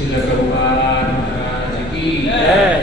श्रील प्रभुपाद महाराज की जय।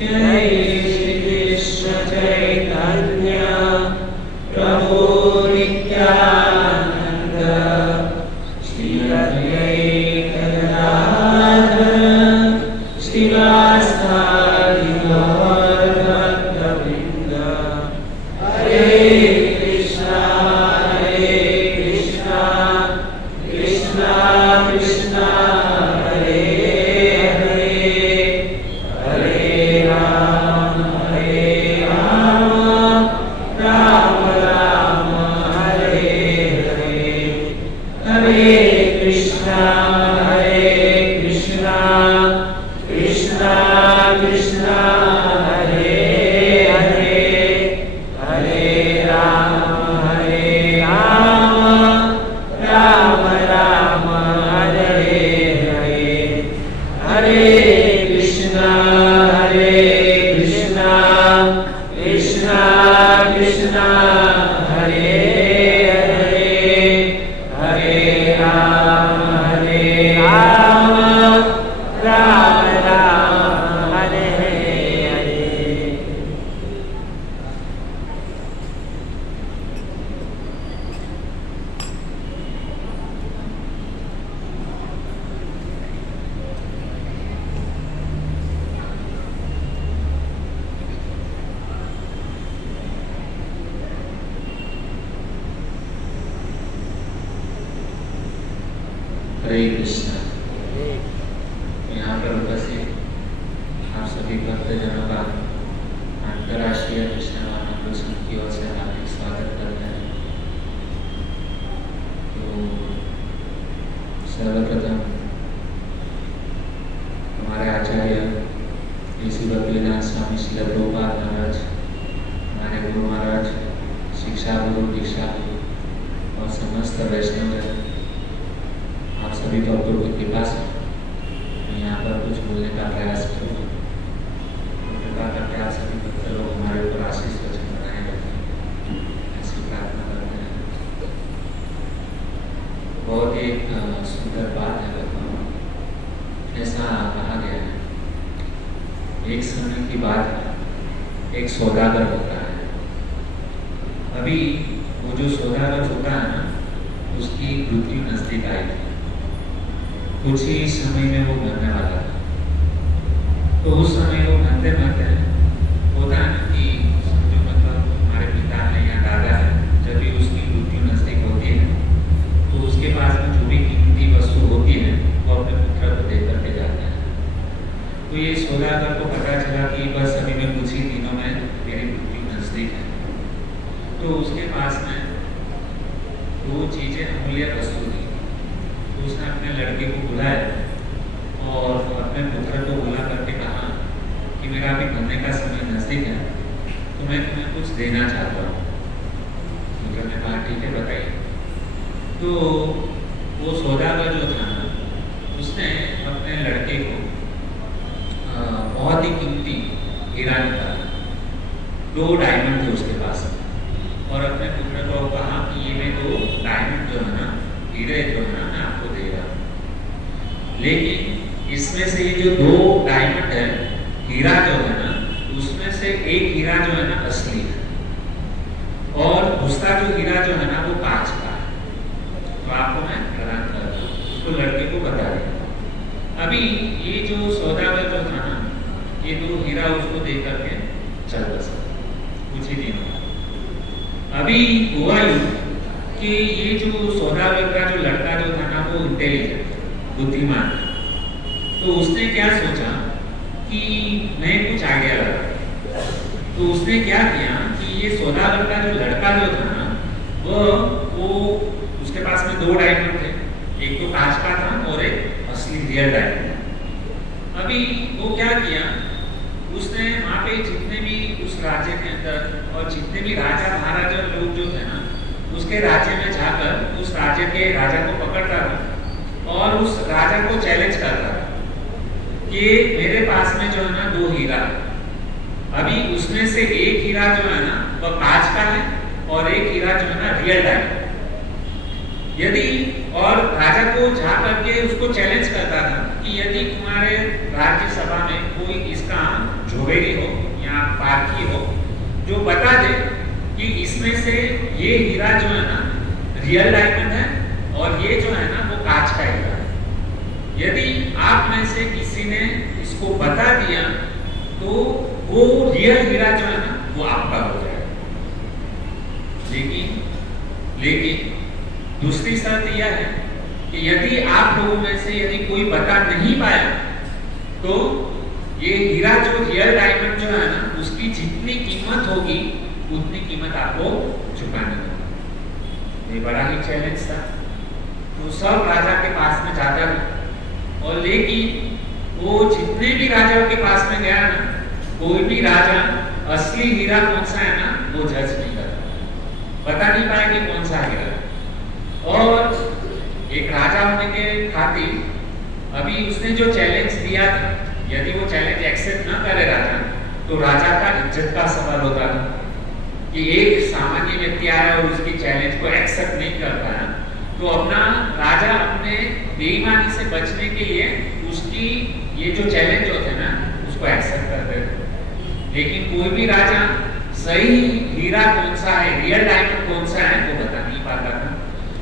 जय श्री कृष्ण चैतन्य प्रभु नित्यानंद श्री अद्वैत गदाधर श्रीवासादि गौर भक्तवृंद। हरे कृष्णा कृष्णा कृष्णा हरे हरे हरे राम राम राम हरे हरे। हरे कृष्णा कृष्णा कृष्णा हरे हरे हरे राम राम राम हरे हरे। हरे कृष्णा कृष्णा कृष्णा हरे हरे हरे राम राम राम हरे हरे। हरे कृष्ण। यहाँ पर उपस्थित आप सभी भक्तजनों का अंतर्राष्ट्रीय कृष्ण महामंडल संघ की ओर से हार्दिक स्वागत करते हैं। तो सर्वप्रथम हमारे आचार्य ऋषि भक्तिवेदांत स्वामी श्रील प्रभुपाद महाराज, हमारे गुरु महाराज, शिक्षा गुरु, दीक्षा गुरु और समस्त वैष्णव आप सभी भक्तों की कृपा से मैं यहाँ पर कुछ बोलने का प्रयास करूँगा। कृपा करके आप सभी भक्त लोग हमारे ऊपर आशीष वचन बनाए रखें, ऐसी प्रार्थना करते हैं। बहुत ही सुंदर बात है भगवान, ऐसा कहा गया है। एक समय की बात है, एक सौदागर होता है। अभी वो जो सौदागर होता है ना, उसकी मृत्यु नजदीक आई थी। कुछ ही समय में वो मरने वाला था। तो उस समय वो मरते मरते होता है ना कि समझो मतलब हमारे पिता है या दादा है, जब भी उसकी मृत्यु नजदीक होती है तो उसके पास में जो भी कीमती वस्तु होती है वो अपने पुत्र को दे करके जाता है। तो ये सौदागर को पता चला कि बस अभी में कुछ ही दिनों में मेरी मृत्यु नजदीक है। तो उसके पास में दो चीजें अमूल्य वस्तु थी। उसने अपने लड़के को बुलाया और अपने पुत्र को बुला करके कहा कि मेरा अभी मरने का समय नजदीक है, तो मैं तुम्हें कुछ देना चाहता हूँ। पुत्र ने कहा ठीक है बताइए। तो वो सौदागर जो था ना, उसने अपने लड़के को बहुत ही कीमती हीरा निकाला। 2 डायमंड थे उसके पास और अपने पुत्र को कहा कि ये मैं 2 डायमंड जो है ना, हीरे जो है ना, मैं आपको दे रहा हूं। लेकिन इसमें से ये जो 2 डायमंड है, हीरा जो है ना, उसमें से एक हीरा जो है ना असली है और दूसरा जो हीरा जो है ना वो 5 का है। तो आपको मैं प्रदान करता हूँ। उसको लड़के को बता दिया। अभी ये जो सौदागर जो था ना, ये 2 हीरा उसको दे करके चल बसा कुछ ही दिनों। अभी हुआ कि ये जो सौदागर का जो लड़का जो था ना वो इंटेलिजेंट, बुद्धिमान था। तो उसने क्या सोचा कि मैं कुछ आइडिया लगा। तो उसने क्या किया कि ये सौदागर का जो लड़का जो था ना वो उसके पास में 2 डायमंड थे, एक तो कांच का था और एक असली रियल डायमंड। अभी वो क्या किया, उसने वहाँ पे जितने भी उस राज्य के अंदर और जितने भी राजा महाराजा लोग जो थे ना, उसके राज्य में जाकर उस राज्य के राजा को पकड़ता था और उस राजा को चैलेंज करता था कि मेरे पास में जो है ना 2 हीरा, अभी उसमें से एक हीरा जो है ना वह कांच का है और एक हीरा जो है ना रियल डायमंड। यदि और राजा को जा करके उसको चैलेंज करता था कि यदि तुम्हारे राज्यसभा में कोई इसका जोड़ेगी हो या पारखी हो जो बता दे कि इसमें से ये हीरा जो है ना रियल डायमंड है और ये जो है ना वो कांच का हीरा है। यदि आप में से किसी ने इसको बता दिया तो वो रियल हीरा जो है ना वो आपका हो जाएगा। लेकिन दूसरी शर्त यह है कि यदि आप लोगों में से यदि कोई बता नहीं पाया तो ये हीरा जो रियल डायमंड जो है ना उसकी जितनी कीमत होगी उतनी कीमत आपको चुकानी होगी। ये बड़ा ही चैलेंज था। तो सब राजा के पास में जाता है और लेकिन वो जितने भी राजाओं के पास में गया ना कोई भी राजा असली हीरा कौन सा है ना वो जज नहीं करता, बता नहीं पाया कि कौन सा हीरा है। और एक राजा होने के खातिर अभी उसने जो चैलेंज दिया था यदि वो चैलेंज एक्सेप्ट न करे राजा तो राजा का इज्जत का सवाल होता था कि एक सामान्य व्यक्ति आया और उसकी चैलेंज को एक्सेप्ट नहीं करता है तो अपना राजा अपने बेईमानी से बचने के लिए उसकी ये जो चैलेंज होते हैं ना उसको एक्सेप्ट करते थे। लेकिन कोई भी राजा सही हीरा कौन सा है रियल डायमंड कौन सा है वो बता नहीं पाता था।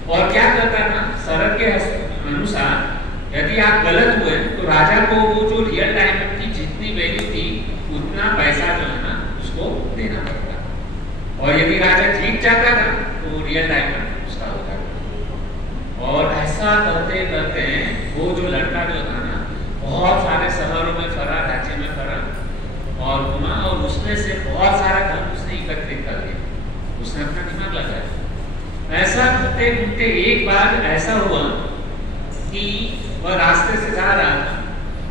और क्या करता था शरत के अनुसार यदि आप गलत हुए तो राजा को वो जो रियल डायमंड की जितनी वैल्यू थी उतना पैसा जो है ना उसको देना पड़ता था। और यदि राजा जीत जाता था तो रियल डायमंड उसका होता था। और ऐसा करते करते वो जो लड़का जो था ना बहुत सारे शहरों में फरा, राज्य में फरा और घुमा और उसमें से बहुत सारा धन उसने एकत्रित कर लिया। उसने अपना दिमाग लगाया। ऐसा घूमते घूमते एक बार ऐसा हुआ कि वह रास्ते से जा रहा था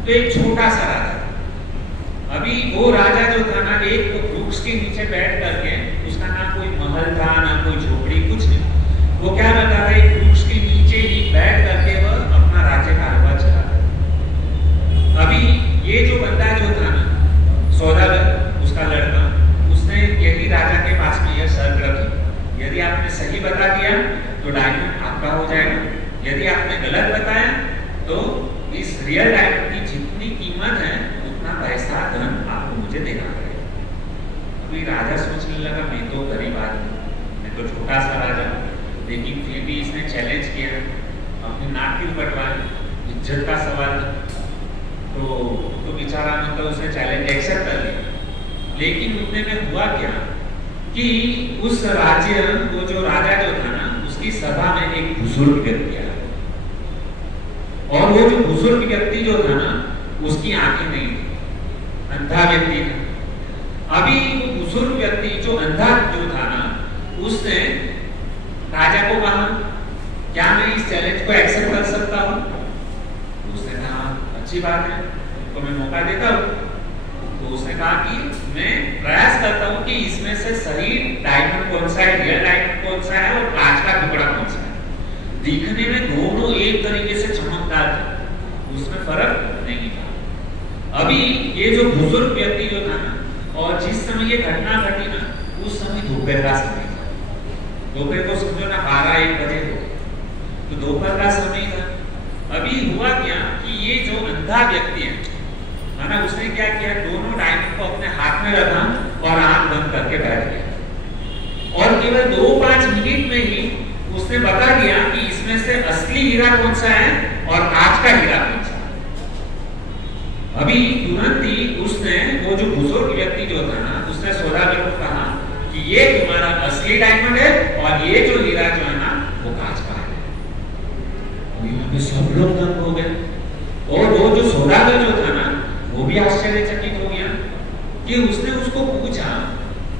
तो एक छोटा सा राजा अभी वो राजा जो था ना एक वृक्ष के नीचे बैठ करके उसका ना कोई महल था ना कोई झोपड़ी कुछ नहीं, वो क्या करता था एक वृक्ष के नीचे ही बैठ करके वह अपना राज्य कारोबार चलाता। अभी ये जो बंदा जो था ना सौदागर उसका लड़का उसने यही राजा के पास में यह शर्त रखी यदि आपने सही बता दिया तो डायमंड आपका हो जाएगा, यदि आपने गलत बताया तो इस रियल डायमंड की जितनी कीमत है उतना पैसा धन आपको मुझे देना पड़ेगा। अभी राजा सोचने लगा मैं तो गरीब आदमी, मैं तो छोटा सा राजा, लेकिन फिर भी इसने चैलेंज किया, अपनी नाक क्यों कटवाई, इज्जत का सवाल तो बेचारा मतलब उसने चैलेंज एक्सेप्ट कर लिया। लेकिन उतने में हुआ क्या कि उस राज्य वो जो राजा जो था ना उसकी सभा में एक बुजुर्ग व्यक्ति आया और वो जो बुजुर्ग व्यक्ति जो था ना उसकी आंखें नहीं थी, अंधा व्यक्ति था। अभी वो बुजुर्ग व्यक्ति जो अंधा जो था ना उसने राजा को कहा क्या मैं इस चैलेंज को एक्सेप्ट कर सकता हूँ? उसने कहा अच्छी बात है, तो मैं मौका देता हूँ। तो उसने कहा कि मैं प्रयास करता हूँ कि इसमें से सही डायमंड कौन सा है, रियल डायमंड कौन सा है और कांच का टुकड़ा कौन सा है। दिखने में दोनों एक तरीके से चमकदार थे, उसमें फर्क नहीं था। अभी ये जो बुजुर्ग व्यक्ति जो था ना और जिस समय ये घटना घटी ना उस समय दोपहर का समय था, दोपहर को समझो ना 12-1 बजे हो तो दोपहर का समय था। अभी हुआ क्या कि ये जो अंधा व्यक्ति है ना उसने क्या किया दोनों डायमंड को अपने हाथ में रखा और आंख बंद करके बैठ गया और केवल 2-5 मिनट में ही उसने बता दिया कि इसमें से असली हीरा कौन सा है और कांच का हीरा कौन सा है। अभी तुरंत ही उसने वो जो बुजुर्ग व्यक्ति जो था ना उसने सौदागर को कहा कि ये तुम्हारा असली डायमंड है और ये जो हीरा जो है ना वो कांच का है। यहाँ पे सब लोग दंग हो गए और वो जो सौदागर जो था ना वो भी आश्चर्यचकित हो गया कि उसने उसको पूछा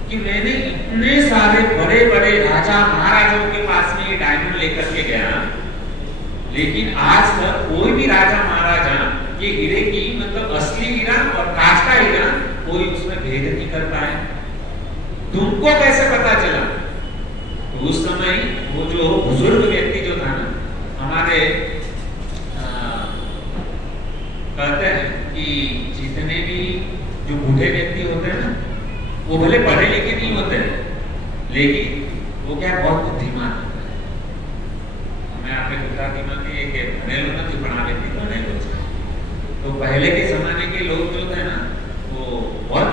कि मैंने इतने सारे बड़े बड़े राजा महाराजाओं के पास में ये डायमंड लेकर के गया लेकिन आज तक कोई भी राजा महाराजा ये हीरे की मतलब असली हीरा और कांच का हीरा कोई उसमें भेद नहीं कर पाए, तुमको कैसे पता चला? तो उस समय वो जो बुजुर्ग व्यक्ति जो था ना हमारे कहते हैं कि जितने भी जो बूढ़े व्यक्ति होते हैं ना वो भले पढ़े लिखे नहीं होते लेकिन वो क्या बहुत बुद्धिमान होता है। मैं आपके गुजराती में एक भणेलो નથી પણ આ વ્યક્તિ ભણેલો છે तो पहले के जमाने के लोग जो थे ना वो बहुत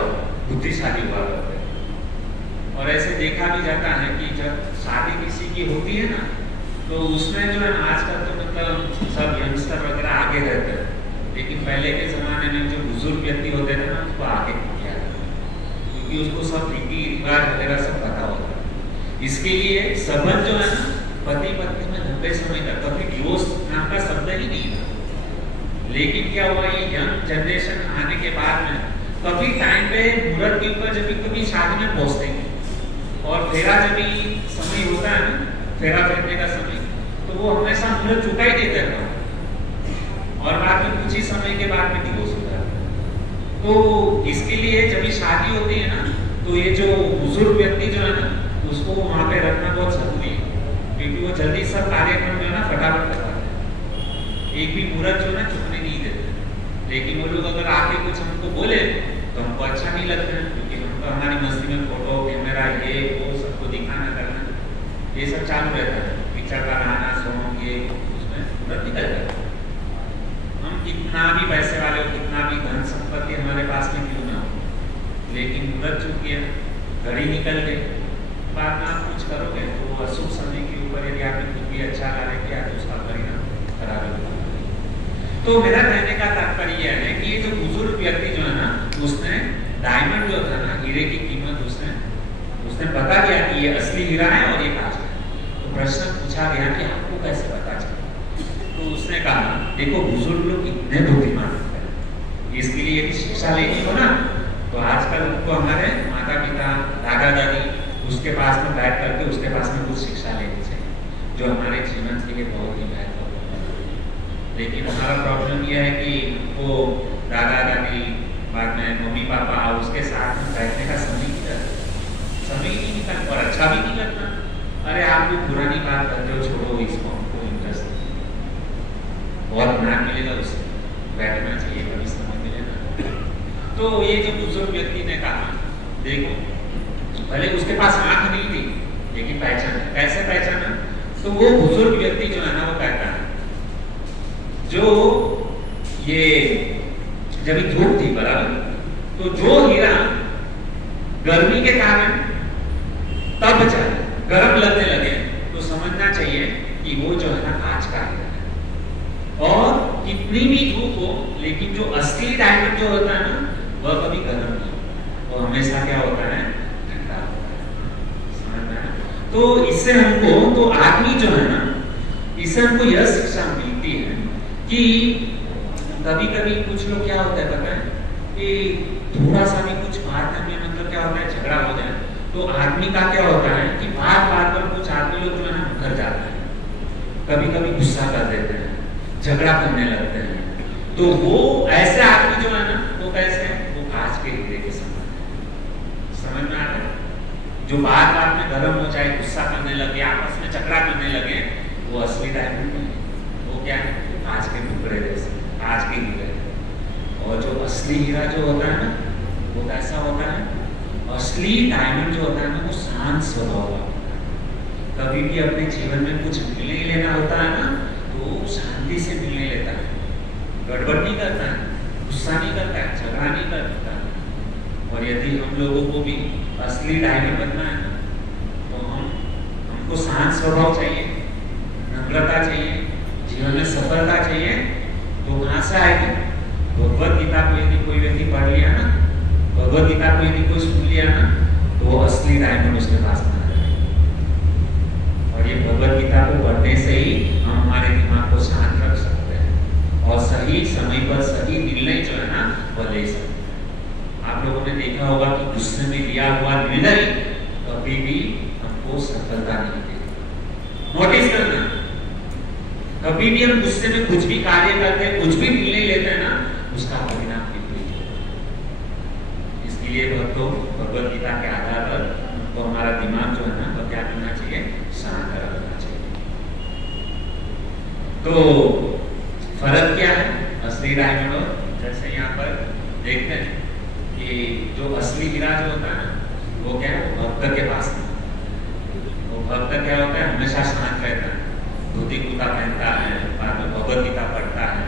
बुद्धिशाली हुआ करते थे। और ऐसे देखा भी जाता है कि जब शादी किसी की होती है ना तो उसमें जो है आजकल तो मतलब सब यंगस्टर वगैरह आगे रहते हैं, लेकिन पहले के ज़माने में जो बुजुर्ग व्यक्ति होते थे ना उसको आगे किया जाता था, क्योंकि उसको सब रीति रिवाज वगैरह सब पता होता है। इसके लिए संबंध जो है ना पति पत्नी में लंबे समय तक कभी डिवोर्स नाम का शब्द ही नहीं था। लेकिन क्या हुआ, ये यंग जनरेशन आने के बाद में कभी टाइम पे मुहूर्त के ऊपर जब कभी शादी में पहुंचते हैं और फेरा जब भी समय होता है ना, फेरा फेरने का समय, तो वो हमेशा मुहूर्त चुका ही देते हैं और बाद में कुछ ही समय के बाद में डिवोर्स हो जाता है। तो इसके लिए जब भी शादी होती है ना तो ये जो बुजुर्ग व्यक्ति जो है ना उसको वहाँ पे रखना बहुत जरूरी है, क्योंकि वो जल्दी सब कार्यक्रम जो है ना फटाफट करवाते हैं, एक भी मुहूर्त जो है ना चुकने नहीं देते। लेकिन वो लोग अगर आके कुछ हमको बोले तो हमको अच्छा नहीं लगता है, क्योंकि हम तो हमारी मस्ती में फोटो कैमरा ये वो सबको दिखाना करना ये सब चालू रहता है, पिक्चर का गाना सॉन्ग ये उसमें मुहूर्त निकल जाता है। हम कितना भी पैसे वाले हो, कितना भी धन संपत्ति हमारे पास में क्यों ना हो, लेकिन मुहूर्त चूक गया, घड़ी निकल गई, बाद में आप कुछ करोगे तो अशुभ समय के ऊपर यदि आपने कुछ भी अच्छा कार्य किया तो उसका परिणाम खराब होगा। तो मेरा कहने का तात्पर्य यह है कि ये जो बुजुर्ग व्यक्ति जो है ना उसने डायमंड जो था ना हीरे की कीमत उसने बता दिया कि ये असली हीरा है और ये कांच है। तो प्रश्न पूछा गया कि आपको कैसे पता चला, तो उसने कहा देखो बुजुर्ग लोग इतने बुद्धिमान होते हैं, इसके लिए यदि शिक्षा लेनी हो ना तो आजकल उनको हमारे माता पिता दादा दादी उसके पास में बैठ करके उसके पास में कुछ शिक्षा लेनी चाहिए जो हमारे जीवन के लिए बहुत ही महत्वपूर्ण है। लेकिन हमारा प्रॉब्लम यह है कि उनको दादा दादी बाद में मम्मी पापा उसके साथ में बैठने का समय ही नहीं निकलता और अच्छा भी नहीं लगता। अरे आप भी पुरानी बात करते हो, छोड़ो इसको, हमको इंटरेस्ट नहीं, बहुत ज्ञान मिलेगा उससे, बैठना चाहिए कभी समय मिलेगा। तो ये जो बुजुर्ग व्यक्ति ने कहा देखो भले उसके पास आंख नहीं थी लेकिन पहचाना, कैसे पहचाना, तो वो बुजुर्ग व्यक्ति जो है ना वो कहता है जो ये जब धूप थी बराबर, तो जो हीरा गर्मी के कारण तब जाए गर्म लगने लगे तो समझना चाहिए कि वो जो है ना कांच का हीरा है। और कितनी भी धूप हो लेकिन जो असली डायमंड जो होता है ना वह कभी गर्म नहीं, वो हमेशा क्या होता है ठंडा होता है। समझना है। तो इससे हमको तो आदमी जो है ना इससे हमको यह शिक्षा मिलती है कि कभी कभी कुछ लोग क्या होता है पता है कि थोड़ा सा भी कुछ बात में मतलब क्या होता है झगड़ा हो जाए तो आदमी का क्या होता है कि बात बात पर कुछ आदमी लोग जो है ना घर जाते हैं, कभी कभी गुस्सा कर देते हैं, झगड़ा करने लगते हैं। तो वो ऐसे आदमी जो है ना वो कैसे है, वो कांच के हीरे के समान है। समझ में आता है, जो बात बात में गर्म हो जाए, गुस्सा करने लगे, आपस में झगड़ा करने लगे, वो असली डायमंड नहीं है, वो क्या है कांच के टुकड़े जैसे, कांच के हीरे। और जो असली हीरा जो होता है ना वो कैसा होता है, असली डायमंड जो होता है ना वो शांत स्वभाव का होता है। कभी भी अपने जीवन में कुछ मिलने लेना होता है ना तो शांति से मिलने लेता है, गड़बड़ नहीं करता है, गुस्सा नहीं करता है, झगड़ा नहीं करता है। और यदि हम लोगों को भी असली डायमंड बनना है ना तो हमको शांत स्वभाव चाहिए, नम्रता चाहिए, जीवन में सफलता चाहिए। तो कहाँ से आएगी, भगवत गीता को यदि कोई व्यक्ति पढ़ लिया ना, भगवत गीता को यदि कोई सुन लिया ना तो वो असली डायमंड उसके पास में आ जाएगा। और ये भगवत गीता को पढ़ने से ही हम हमारे दिमाग को शांत रख सकते हैं और सही समय पर सही निर्णय जो है ना वो ले सकते हैं। आप लोगों ने देखा होगा कि गुस्से में लिया हुआ निर्णय कभी भी हमको सफलता नहीं देगा। नोटिस करना, कभी भी हम गुस्से में कुछ भी कार्य करते हैं, कुछ भी निर्णय लेते हैं ना उसका परिणाम विपरीत होता है। इसलिए भक्तों भगवत गीता के आधार पर तो हमारा दिमाग जो है ना वो क्या करना चाहिए, शांत रखना चाहिए। तो फर्क क्या है असली डायमंड और, जैसे यहाँ पर देखते हैं कि जो असली हीरा जो होता है ना वो क्या है भक्त के पास में, वो भक्त क्या होता है हमेशा शांत रहता है, धोती कुर्ता पहनता है, बाद में भगवत गीता पढ़ता है,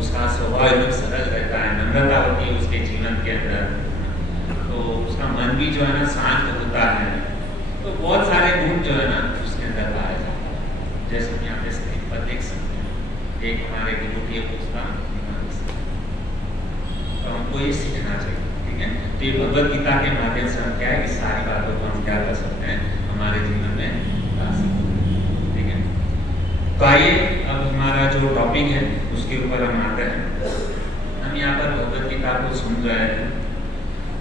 उसका उसका स्वभाव एकदम सरल रहता है, नम्रता होती है उसके जीवन के अंदर, तो उसका मन भी जो है ना शांत होता है, तो बहुत सारे गुण जो है ना उसके अंदर पाया जाता है। जैसे हम यहाँ पे स्क्रीन पर देख सकते हैं, एक हमारे विभूति है उसका, तो हमको ये सीखना चाहिए, ठीक है। तो ये भगवत गीता के माध्यम से हम क्या है, इस सारी बातों को हम क्या कर सकते हैं, हमारे जीवन में ला सकते हैं, ठीक है। तो आइए अब हमारा जो टॉपिक है उसके ऊपर हम आते हैं। हम यहाँ पर भगवत गीता को सुन रहे हैं।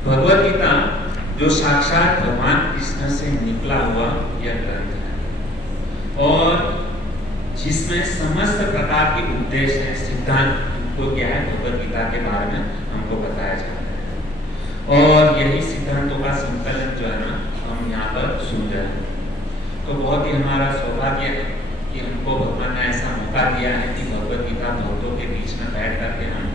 भगवत गीता जो साक्षात भगवान कृष्ण से निकला हुआ यह ग्रंथ है, और जिसमें समस्त प्रकार के उद्देश्य है, सिद्धांत को क्या है, भगवत गीता के बारे में हमको बताया जाता है, और यही सिद्धांतों का संकलन जो है ना हम यहाँ पर सुन रहे हैं। तो बहुत ही हमारा सौभाग्य है कि हमको भगवान ने ऐसा मौका दिया है कि भगवत गीता भक्तों के बीच में बैठ करके हम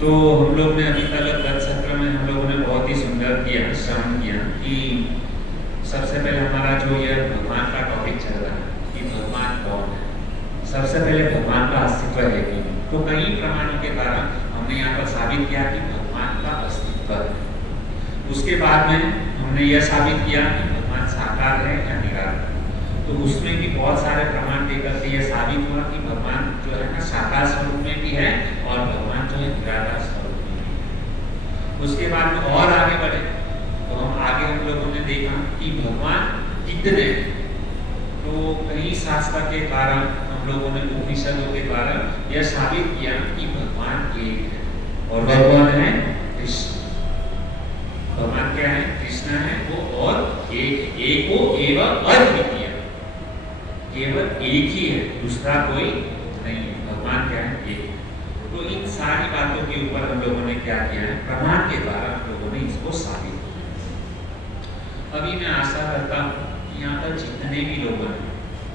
तो हम लोग ने अभी तक गत सत्र में हम लोगों ने बहुत ही सुंदर किया, श्रवण किया कि सबसे पहले हमारा जो ये भगवान का टॉपिक चल रहा है कि भगवान कौन है। सबसे पहले भगवान का अस्तित्व है कि, तो कई प्रमाणों के द्वारा हमने यहाँ पर साबित किया कि भगवान का अस्तित्व है। उसके बाद में हमने यह साबित किया कि भगवान साकार है या निराकार। तो उसमें भी बहुत सारे प्रमाण देकर के यह साबित हुआ कि भगवान जो है ना साकार स्वरूप में भी है और भगवान जो है निराकार स्वरूप में भी है। उसके बाद में और आगे बढ़े तो हम लोगों ने देखा कि भगवान कितने, तो कई शास्त्र के द्वारा हम लोगों ने उपनिषदों के द्वारा यह साबित किया कि भगवान एक है, और भगवान है कृष्ण। भगवान क्या है, कृष्ण है वो, और एक वो एवं अद्वितीय, केवल एक ही है, दूसरा कोई नहीं है। भगवान क्या है, एक। तो इन सारी बातों के ऊपर हम लोगों ने क्या किया है, प्रमाण के द्वारा हम लोगों ने इसको साबित किया। अभी मैं आशा करता हूँ कि यहाँ पर जितने भी लोग हैं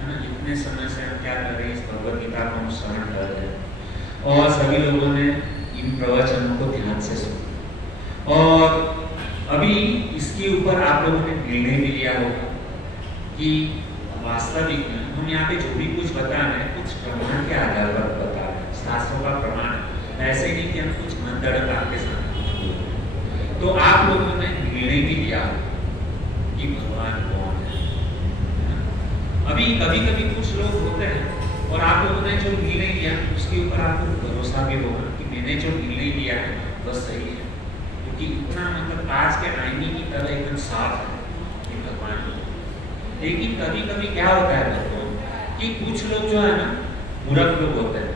ना, जितने समय से हम क्या कर रहे हैं, इस भगवत गीता को हम श्रवण कर रहे हैं, और सभी लोगों ने इन प्रवचनों को ध्यान से सुना, और अभी इसके ऊपर आप लोगों ने निर्णय भी लिया होगा कि वास्तविक में हम यहाँ पे जो भी कुछ बता रहे हैं कुछ प्रमाण के आधार पर बता रहे हैं, शास्त्रों का प्रमाण, ऐसे नहीं कि हम कुछ मंतड़ आपके साथ। तो आप लोगों ने निर्णय भी लिया कि भगवान कौन है। अभी कभी कभी कुछ लोग होते हैं और आप लोगों ने जो निर्णय लिया उसके ऊपर आपको भरोसा भी होगा कि मैंने जो निर्णय लिया है वह सही है, क्योंकि इतना मतलब आज के आईने की तरह एकदम साफ है कि भगवान। लेकिन कभी कभी क्या होता है दोस्तों कि कुछ लोग जो है ना मूर्ख लोग होते हैं।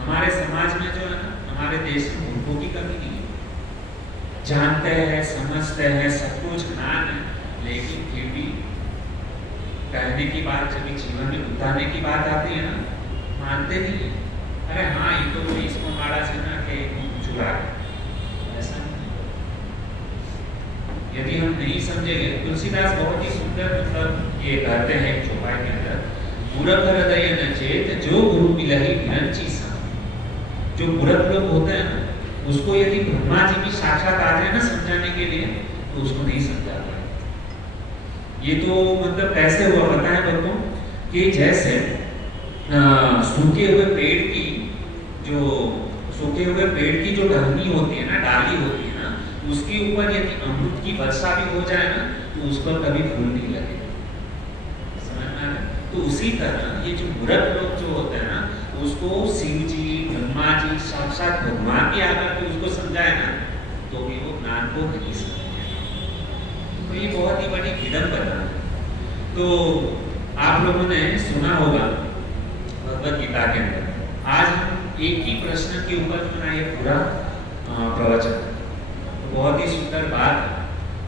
हमारे समाज में जो है ना, हमारे देश में मूर्खों की कमी नहीं है, जानते हैं, समझते हैं, सब कुछ ज्ञान है, लेकिन फिर भी कहने की बात, जब जीवन में उतारने की बात आती है ना, मानते नहीं है। अरे हाँ, ये तो कोई इसको मारा से ना कि चुरा है, ऐसा नहीं। यदि हम नहीं समझेंगे, तुलसीदास बहुत ही सुंदर मतलब ये कहते हैं चौपाई के अंदर, मूर्ख हृदय न चेत जो गुरु मिलहि विरंची सा। जो मूर्ख लोग होते हैं ना, उसको यदि ब्रह्मा जी भी साक्षात आ जाए ना समझाने के लिए, तो उसको नहीं समझा पाए। ये तो मतलब कैसे हुआ पता है बच्चों, कि जैसे सूखे हुए पेड़ की जो टहनी होती है ना, डाली होती है ना, उसके ऊपर यदि अमृत की वर्षा भी हो जाए ना, तो उस पर कभी फूल नहीं लगेगा। समझ में आ रहा है? तो उसी तरह ये जो मूर्ख लोग जो होते हैं ना, उसको शिव जी, ब्रह्मा जी, साक्षात भगवान के आकर के उसको समझाए ना, तो भी वो ज्ञान को नहीं समझे। तो ये बहुत ही बड़ी विडंबना है। तो आप लोगों ने सुना होगा भगवत गीता के अंदर, आज हम एक ही प्रश्न के ऊपर जो ना ये पूरा प्रवचन, बहुत ही सुंदर बात है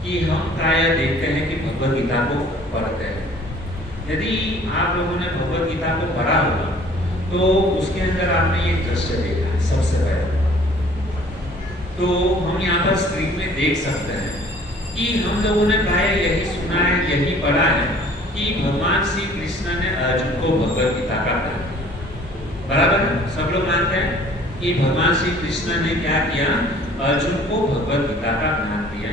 कि हम प्रायः देखते हैं कि भगवत गीता को पढ़ते हैं। यदि आप लोगों ने भगवत गीता को पढ़ा होगा तो उसके अंदर आपने ये दृश्य देखा है सबसे पहले। तो हम यहाँ पर स्क्रीन में देख सकते हैं कि हम लोगों ने प्रायः यही सुना है, यही पढ़ा है कि भगवान श्री कृष्ण ने अर्जुन को भगवत गीता का ज्ञान दिया। बराबर, सब लोग मानते हैं कि भगवान श्री कृष्ण ने क्या किया, अर्जुन को भगवत गीता का ज्ञान दिया।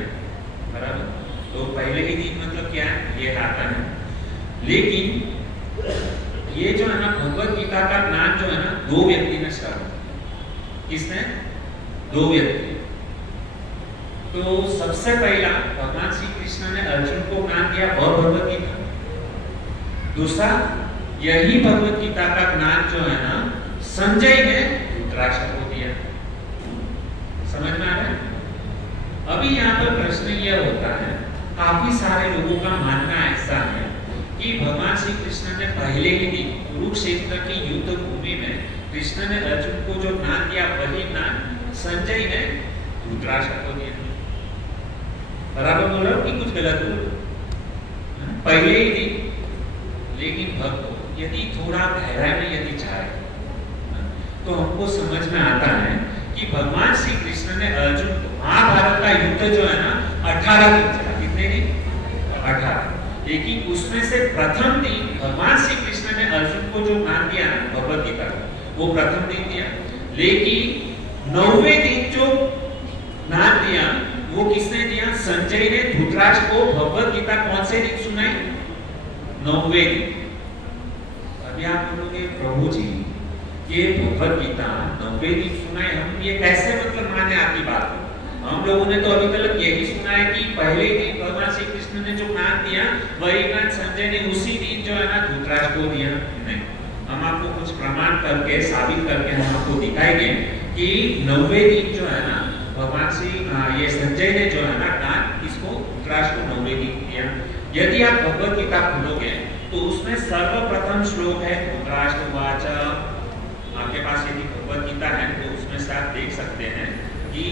बराबर, तो पहले ही दिन मतलब क्या है, ये आता है। लेकिन ये जो है ना भगवत गीता का ज्ञान जो है ना, दो व्यक्ति ने दो व्यक्ति। तो सबसे पहला भगवान श्री कृष्ण ने अर्जुन को ज्ञान दिया वह भगवत गीता। दूसरा यही भगवत गीता का ज्ञान जो है ना संजय ने धृतराष्ट्र को दिया। समझ में आ रहा है? अभी यहाँ पर प्रश्न यह होता है, काफी सारे लोगों का मानना ऐसा है कि भगवान श्री कृष्ण ने पहले ही दिन कुरुक्षेत्र की युद्ध भूमि में कृष्ण ने अर्जुन को जो ज्ञान दिया वही ज्ञान संजय ने धृतराष्ट्र को दिया। बराबर बोल रहा हूं कि कुछ गलत बोल रहा हूं? पहले ही दिन। लेकिन भक्त यदि थोड़ा गहराई में यदि जाए तो हमको समझ में आता है कि भगवान श्री कृष्ण ने अर्जुन को महाभारत का युद्ध जो है ना 18 दिन चला। कितने दिन? 18। लेकिन उसमें से प्रथम दिन भगवान श्री कृष्ण ने अर्जुन को जो ज्ञान दिया ना भगवत गीता वो प्रथम दिन दिया। लेकिन 9वें दिन जो ज्ञान दिया वो किसने दिया? संजय ने धृतराष्ट्र को भगवत गीता कौन से दिन सुनाई? 9वें दिन। अभी आप बोलोगे प्रभु जी ये भगवत गीता 9वें दिन सुनाई, हम ये कैसे मतलब माने आपकी बात को? हम लोगों ने तो अभी तक यही सुना है कि पहले दिन भगवान श्री कृष्ण ने जो ज्ञान दिया वही ज्ञान संजय ने उसी दिन जो है ना धृतराष्ट्र को दिया। नहीं, हम आपको कुछ प्रमाण करके साबित करके हम आपको दिखाएंगे कि 9वें दिन जो है ना भगवान श्री ये संजय ने जो है ना ज्ञान इसको धृतराष्ट्र को 9वें दिन दिया। यदि आप भगवत गीता खोलोगे तो उसमें सर्वप्रथम श्लोक है धृतराष्ट्र उवाच। आपके पास यदि भगवत गीता है तो उसमें से आप देख सकते हैं कि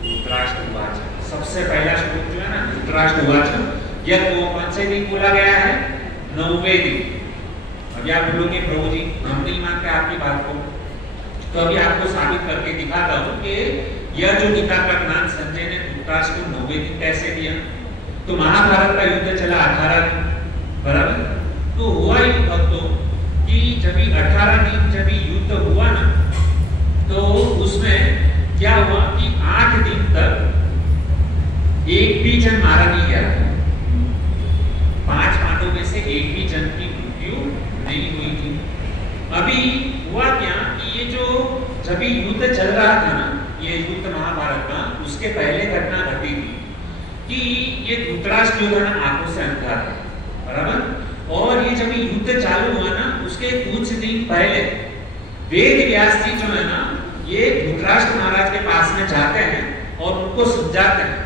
धृतराष्ट्र उवाच सबसे पहला श्लोक जो है ना धृतराष्ट्र उवाच यह कौन से दिन बोला गया है? 9वें दिन। अभी आप बोलोगे प्रभु जी हम नहीं मानते आपकी बात को, तो अभी आपको साबित करके दिखाता हूँ कि यह जो गीता का ज्ञान संजय ने धृतराष्ट्र को 9वें दिन कैसे दिया। तो महाभारत का युद्ध चला 18 दिन, बराबर? तो हुआ ही भक्तों कि जब 18 दिन जब युद्ध हुआ ना तो उसमें क्या हुआ कि 8 दिन तक एक भी जन मारा नहीं गया। 5 पांडवों में से एक भी जन की मृत्यु नहीं हुई थी। अभी हुआ क्या कि ये जो जब युद्ध चल रहा था ना ये युद्ध महाभारत का उसके पहले घटना घटी थी कि ये धृतराष्ट्र जो था ना आंखों से अंधा था, बराबर? और ये जब युद्ध चालू हुआ ना उसके कुछ दिन पहले वेद व्यास जी जो है ना ये धृतराष्ट्र महाराज के पास में जाते हैं और उनको समझाते हैं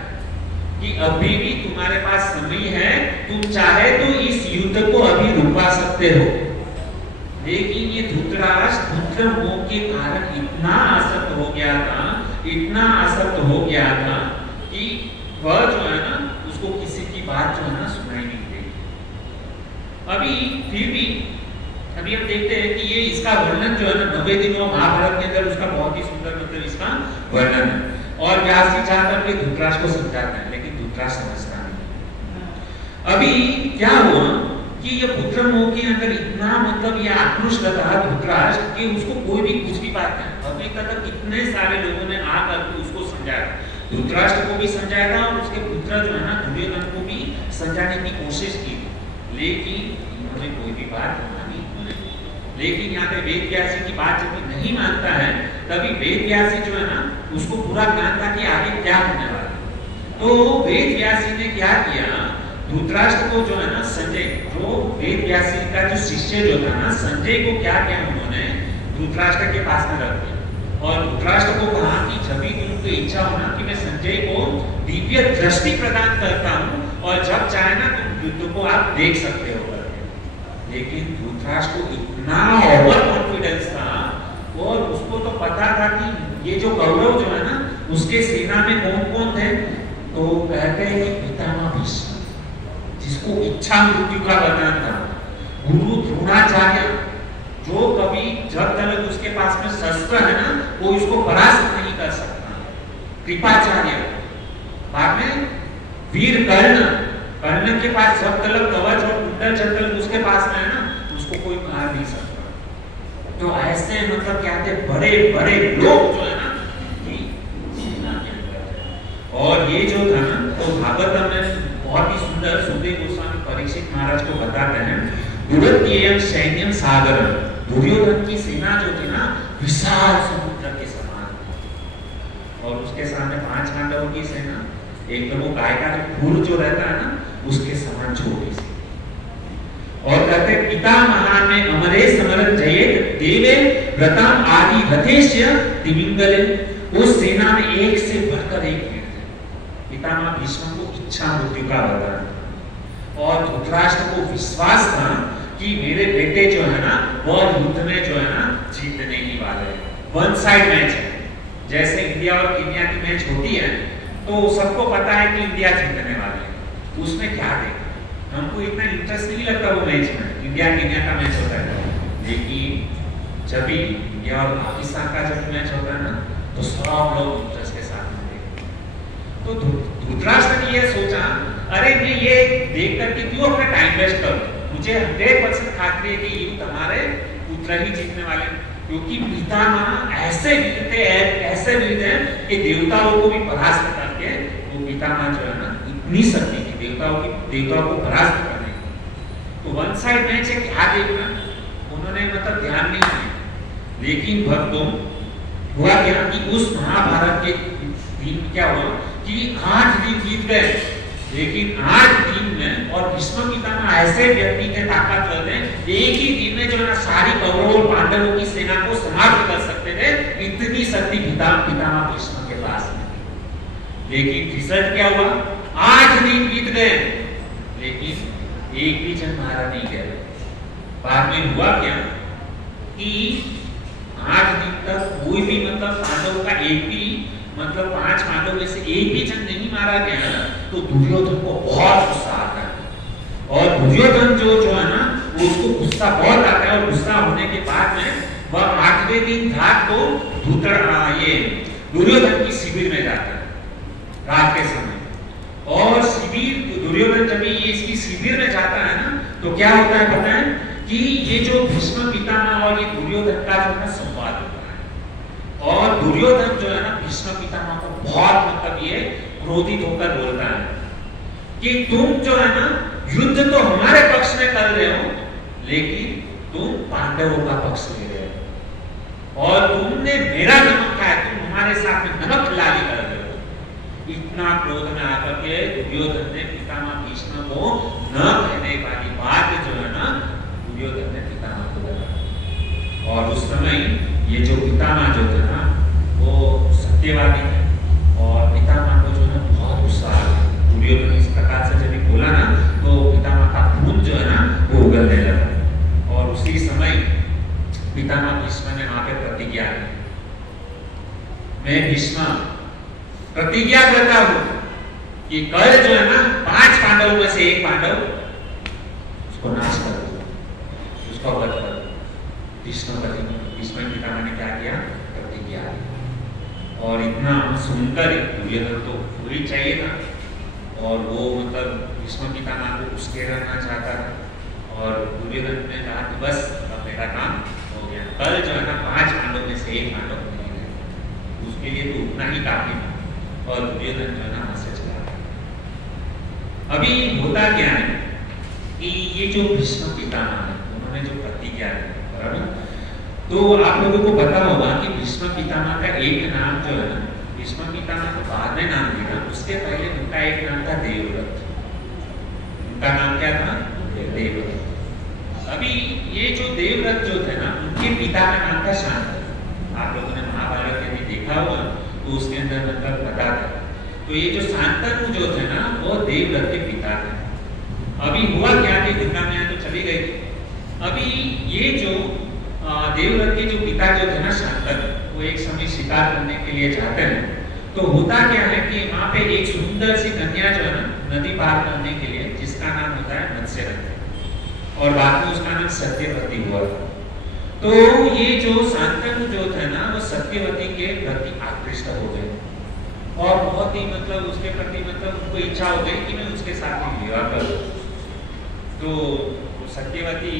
कि अभी भी तुम्हारे पास समय है, तुम चाहे तो इस युद्ध को अभी रुकवा सकते हो। लेकिन ये धृतराष्ट्र पुत्र मोह के कारण इतना आसक्त हो गया था, इतना आसक्त हो गया था कि वह जो है ना उसको किसी की बात जो है ना सुनाई नहीं देगी। अभी फिर भी अभी हम देखते हैं कि ये इसका वर्णन जो है ना 9वें दिन महाभारत के अंदर उसका बहुत ही सुंदर मतलब इसका वर्णन है। और व्यास जी चाहकर के धृतराष्ट्र को समझाते हैं लेकिन धृतराष्ट्र समझता नहीं। अभी क्या हुआ कि ये पुत्र मोह के अंदर इतना मतलब ये आक्रोश था धृतराष्ट्र कि उसको कोई भी कुछ भी बात नहीं। अभी तक कितने सारे लोगों ने आकर के उसको समझाया, धृतराष्ट्र को भी समझाया था और उसके पुत्र जो है ना दुर्योधन को भी समझाने की कोशिश की, लेकिन उन्होंने कोई भी बात मानी नहीं। लेकिन यहाँ पे वेद व्यास की बात जब नहीं मानता है तभी वेद व्यास जो है ना उसको पूरा ज्ञान था कि आगे क्या होने वाला। तो वेद व्यास ने क्या किया, धृतराष्ट्र को जो है ना संजय जो वेद व्यास का जो शिष्य जो था ना संजय को क्या किया उन्होंने धृतराष्ट्र के पास में रख दिया और धृतराष्ट्र को कहा कि जब भी तुमको इच्छा हो ना कि मैं संजय को दिव्य दृष्टि प्रदान करता हूँ और जब चाहे ना तुम युद्ध को आप देख सकते हो। लेकिन धृतराष्ट्र को इतना ओवर कॉन्फिडेंस था और उसको तो पता था कि ये जो कौरव जो है ना उसके सेना में कौन कौन थे। तो कहते हैं कि पितामह भीष्म जिसको इच्छा मृत्यु का वर्णन था, गुरु द्रोणाचार्य जो कभी जब तक उसके पास में शस्त्र है ना वो इसको परास्त नहीं कर सकता, कृपाचार्य, बाद में वीर कर्ण, कर्ण के पास जब तक कवच और कुंडल जब तक उसके पास में है ना उसको कोई मार नहीं सकता। तो ऐसे मतलब क्या थे बड़े बड़े लोग जो है ना सेना के अंदर। और ये जो था ना तो भागवत में बहुत ही सुंदर सुखदेव गोस्वामी परीक्षित महाराज को बताते हैं, दुरत्येयं सैन्यं सागरं, दुर्योधन की सेना जो थी ना विशाल समुद्र के समान और उसके सामने 5 पांडवों की सेना एकदम वो गाय का खुर जो रहता है ना उसके समान छोटी सी। और कहते पितामहान में अमरे समरन जयेत देवे व्रतम आदि रथेश्य दिविंगले। उस सेना में एक से बढ़कर एक वीर थे। पितामह भीष्म को इच्छा मृत्यु का वरदान और धृतराष्ट्र को विश्वास था कि मेरे बेटे जो है ना वो युद्ध में जो है ना जीतने ही वाले हैं। वन साइड मैच है, जैसे इंडिया और कीनिया की मैच होती है तो सबको पता है कि इंडिया जीतने वाले है। उसमें क्या देखा, हमको इतना इंटरेस्ट नहीं लगता वो मैच में, इंडिया कीनिया का मैच होता है। लेकिन जब भी इंडिया और पाकिस्तान का जब मैच होता है ना तो सब लोग इंटरेस्ट के साथ में देखते। तो धृतराष्ट्र ने ये सोचा, अरे मैं ये देख करके क्यों अपना टाइम वेस्ट करूं, मुझे 100% खात्री है कि युद्ध हमारे पुत्र ही जीतने वाले, क्योंकि पितामह ऐसे वीर थे कि देवताओं को भी परास्त करके वो पितामह जो है ना इतनी शक्ति थी देवताओं को परास्त करने की। तो वन साइड मैच है, क्या देखना, उन्होंने मतलब ध्यान नहीं दिया। लेकिन भक्तों हुआ क्या कि उस महाभारत के दिन क्या हुआ कि 8 दिन बीत गए, लेकिन 8 दिन में और भीष्म पितामह ऐसे व्यक्ति के ताकतवर थे, एक ही दिन में जो है ना सारी कौरवों और पांडवों की सेना को समाप्त कर सकते थे, इतनी शक्ति पितामह भीष्म के पास में। लेकिन रिजल्ट क्या हुआ, 8 दिन बीत गए लेकिन एक भी जन मारा नहीं गया। बाद में हुआ क्या कि 8 दिन तक कोई भी मतलब पांडवों का एक भी मतलब 5 पांडवों में से एक भी जन नहीं मारा गया, तो दुर्योधन को बहुत गुस्सा आता है। और दुर्योधन जो है ना उसको गुस्सा बहुत आता है, और गुस्सा होने के बाद में वह 8वें दिन रात को दुर्योधन की शिविर में जाता है रात के समय। और शिविर दुर्योधन जब ये इसकी शिविर में जाता है ना तो क्या होता है पता है कि ये जो भीष्म पितामह और ये दुर्योधन का जो है संवाद होता है। और दुर्योधन जो है ना भीष्म पितामह को बहुत मतलब ये क्रोधित होकर बोलता है कि तुम जो है ना युद्ध तो हमारे पक्ष में कर रहे हो, लेकिन तुम पांडवों का पक्ष ले रहे हो और तुमने मेरा नमक खाया, तुम हमारे साथ में नमक खिलाड़ी कर रहे हो। इतना क्रोध में आकर के दुर्योधन ने पितामह भीष्म को न कहने वाली बात जो है ना दुर्योधन ने पितामह को बताया। और उस समय ये जो पितामह जो थे ना वो सत्यवादी थे और पितामह को जो है बहुत गुस्सा आ गया। दुर्योधन इस प्रकार से जब बोला ना तो पितामह का खून जो है ना वो उगलने लगा। और उसी समय पितामह भीष्म ने वहां पे प्रतिज्ञा की, मैं भीष्म प्रतिज्ञा करता हूं कि कल जो है ना 5 पांडवों में से एक पांडव उसको नाश कर दो, उसको वध कर दो। भीष्म पितामह ने क्या किया, प्रतिज्ञा। और इतना सुनकर दुर्योधन तो पूरी चाहिए था और वो मतलब भीष्म पितामह को उसके रहना चाहता था। और दुर्योधन ने कहा कि बस अब मेरा काम हो गया, कल जो है ना 5 पांडवों में से एक पांडव नहीं है, उसके लिए तो उतना ही काफी था। और दुर्योधन जो है ना वहां से चला गया। अभी होता क्या है कि ये जो भीष्म पितामह है उन्होंने जो प्रतिज्ञा की, बराबर, तो आप लोगों को पता होगा कि भीष्म पितामह का एक नाम जो है ना, भीष्म पितामह को बाद में नाम दिया, उसके पहले उनका एक नाम था देवव्रत। उनका नाम क्या था, देवव्रत। अभी ये जो देवव्रत जो थे ना उनके पिता का नाम था शांतनु। आप लोगों ने महाभारत यदि देखा होगा तो उसके अंदर मतलब बता था। तो ये जो शांतनु जो थे ना वो देवव्रत के पिता थे। अभी हुआ क्या कि गंगा मैया तो चली गई थी। अभी ये जो देवव्रत के जो पिता जो थे ना शांतनु, वो एक समय शिकार करने के लिए जाते हैं। तो होता क्या है कि वहां पे एक सुंदर सी कन्या जो है ना नदी पार करने के लिए, जिसका नाम होता है मत्स्यवती, और बाद में उसका नाम सत्यवती हुआ। तो ये जो शांतनु जो थे ना वो सत्यवती के प्रति आकृष्ट हो गए और बहुत ही मतलब उसके प्रति मतलब उनको इच्छा हो गई कि मैं उसके साथ ही विवाह करूं। तो सत्यवती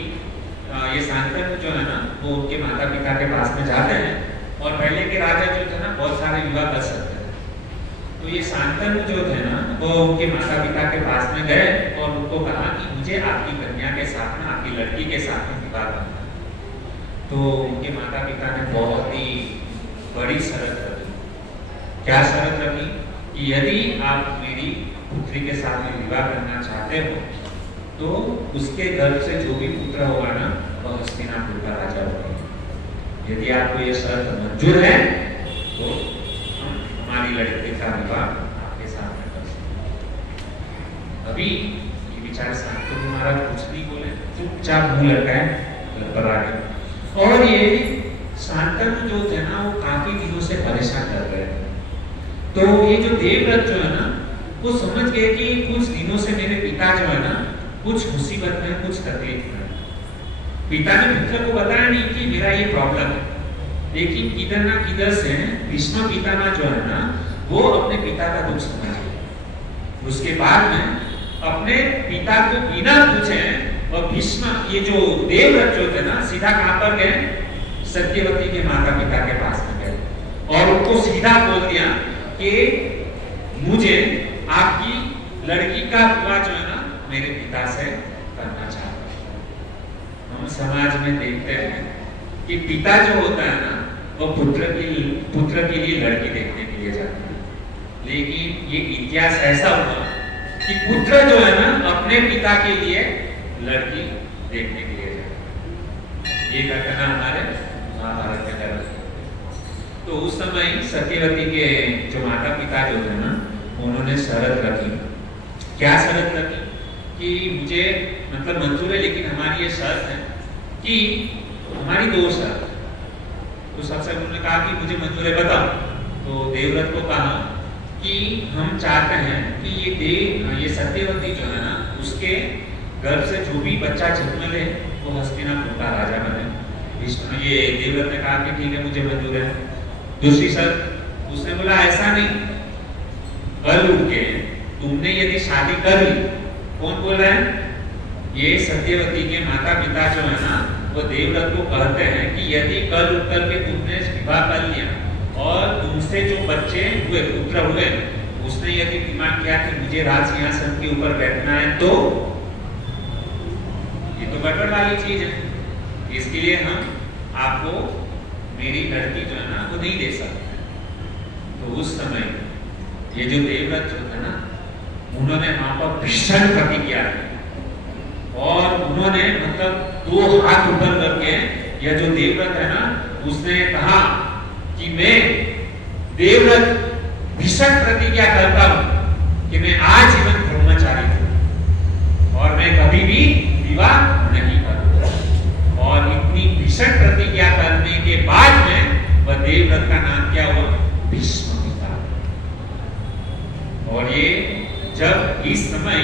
ये शांतनु जो है ना वो उनके माता पिता के पास में जाते हैं और पहले के राजा जो थे ना बहुत सारे विवाह कर सकते थे। तो ये शांतनु जो थे ना वो उनके माता पिता के पास में गए और उनको कहा कि मुझे आपकी कन्या के साथ में, आपकी लड़की के साथ में विवाह करना। तो उनके माता पिता ने बहुत ही बड़ी शर्त रखी क्या शर्त रखी कि यदि आप मेरी पुत्री के साथ में विवाह करना चाहते हो तो उसके गर्भ से जो भी पुत्र होगा ना वह हस्तिनापुर का राजा होगा। यदि आपको ये शर्त मंजूर है तो हम हमारी लड़के का विवाह आपके साथ में कर सकते। अभी ये बेचारे शांतनु महाराज कुछ नहीं बोले, चुपचाप मुंह लटकाए पर आ गए। और ये शांतनु जो थे ना वो काफी दिनों से परेशान कर रहे थे। तो ये जो देवव्रत जो है ना वो समझ गए कि कुछ दिनों से मेरे पिता जो है ना कुछ मुसीबत में, कुछ तकलीफ में। पिता ने पुत्र को बताया नहीं कि मेरा ये प्रॉब्लम है, लेकिन किधर ना किधर से भीष्म पितामह जो है ना वो अपने पिता का दुख समझ गए। उसके बाद में अपने पिता को बिना पूछे और भीष्म ये जो देवव्रत जो थे ना सीधा कहां पर गए, सत्यवती के माता पिता के पास में गए और उनको सीधा बोल दिया कि मुझे आपकी लड़की का विवाह जो है ना मेरे पिता से करना चाहता हूं। हम समाज में देखते हैं कि पिता जो होता है ना वो पुत्र के लिए लड़की देखने के लिए जाता है, लेकिन ये इतिहास ऐसा हुआ कि पुत्र जो है ना अपने पिता के लिए लड़की देखने के लिए जाता है। ये घटना हमारे महाभारत में घटा। तो उस समय सत्यवती के जो माता पिता जो थे ना उन्होंने शर्त रखी। क्या शर्त रखी कि मुझे मतलब मंजूर है, लेकिन हमारी ये शर्त है कि हमारी दो शर्त। तो सबसे उन्होंने कहा कि मुझे मंजूर है, बताओ। तो देवव्रत को कहा कि हम चाहते हैं कि ये सत्यवती जो है ना उसके गर्भ से जो भी बच्चा जन्म ले वो हस्तिनापुर का राजा बने। ये देवव्रत ने कहा कि ठीक है मुझे मंजूर है। दूसरी शर्त उसने बोला ऐसा नहीं, कल उठ के तुमने यदि शादी कर ली, कौन बोल रहा है, ये सत्यवती के माता पिता जो है ना वो देवव्रत को कहते हैं कि यदि कल उठ करके तुमने विवाह कर लिया और तुमसे जो बच्चे हुए पुत्र हुए उसने यदि दिमाग किया कि मुझे राज सिंहासन के ऊपर बैठना है तो ये तो गड़बड़ वाली चीज है, इसके लिए हम आपको मेरी लड़की जो है ना वो नहीं दे सकते। तो उस समय ये जो देवव्रत जो था ना उन्होंने वहां पर भीषण प्रतिज्ञा की और उन्होंने मतलब 2 हाथ ऊपर करके यह जो देवव्रत है ना उसने कहा कि मैं देवव्रत भीषण प्रतिज्ञा करता हूं कि मैं आजीवन ब्रह्मचारी हूं और मैं कभी भी विवाह नहीं करूंगा। और इतनी भीषण प्रतिज्ञा करने के बाद में वह देवव्रत का नाम क्या हुआ, भीष्म पिता। और ये जब इस समय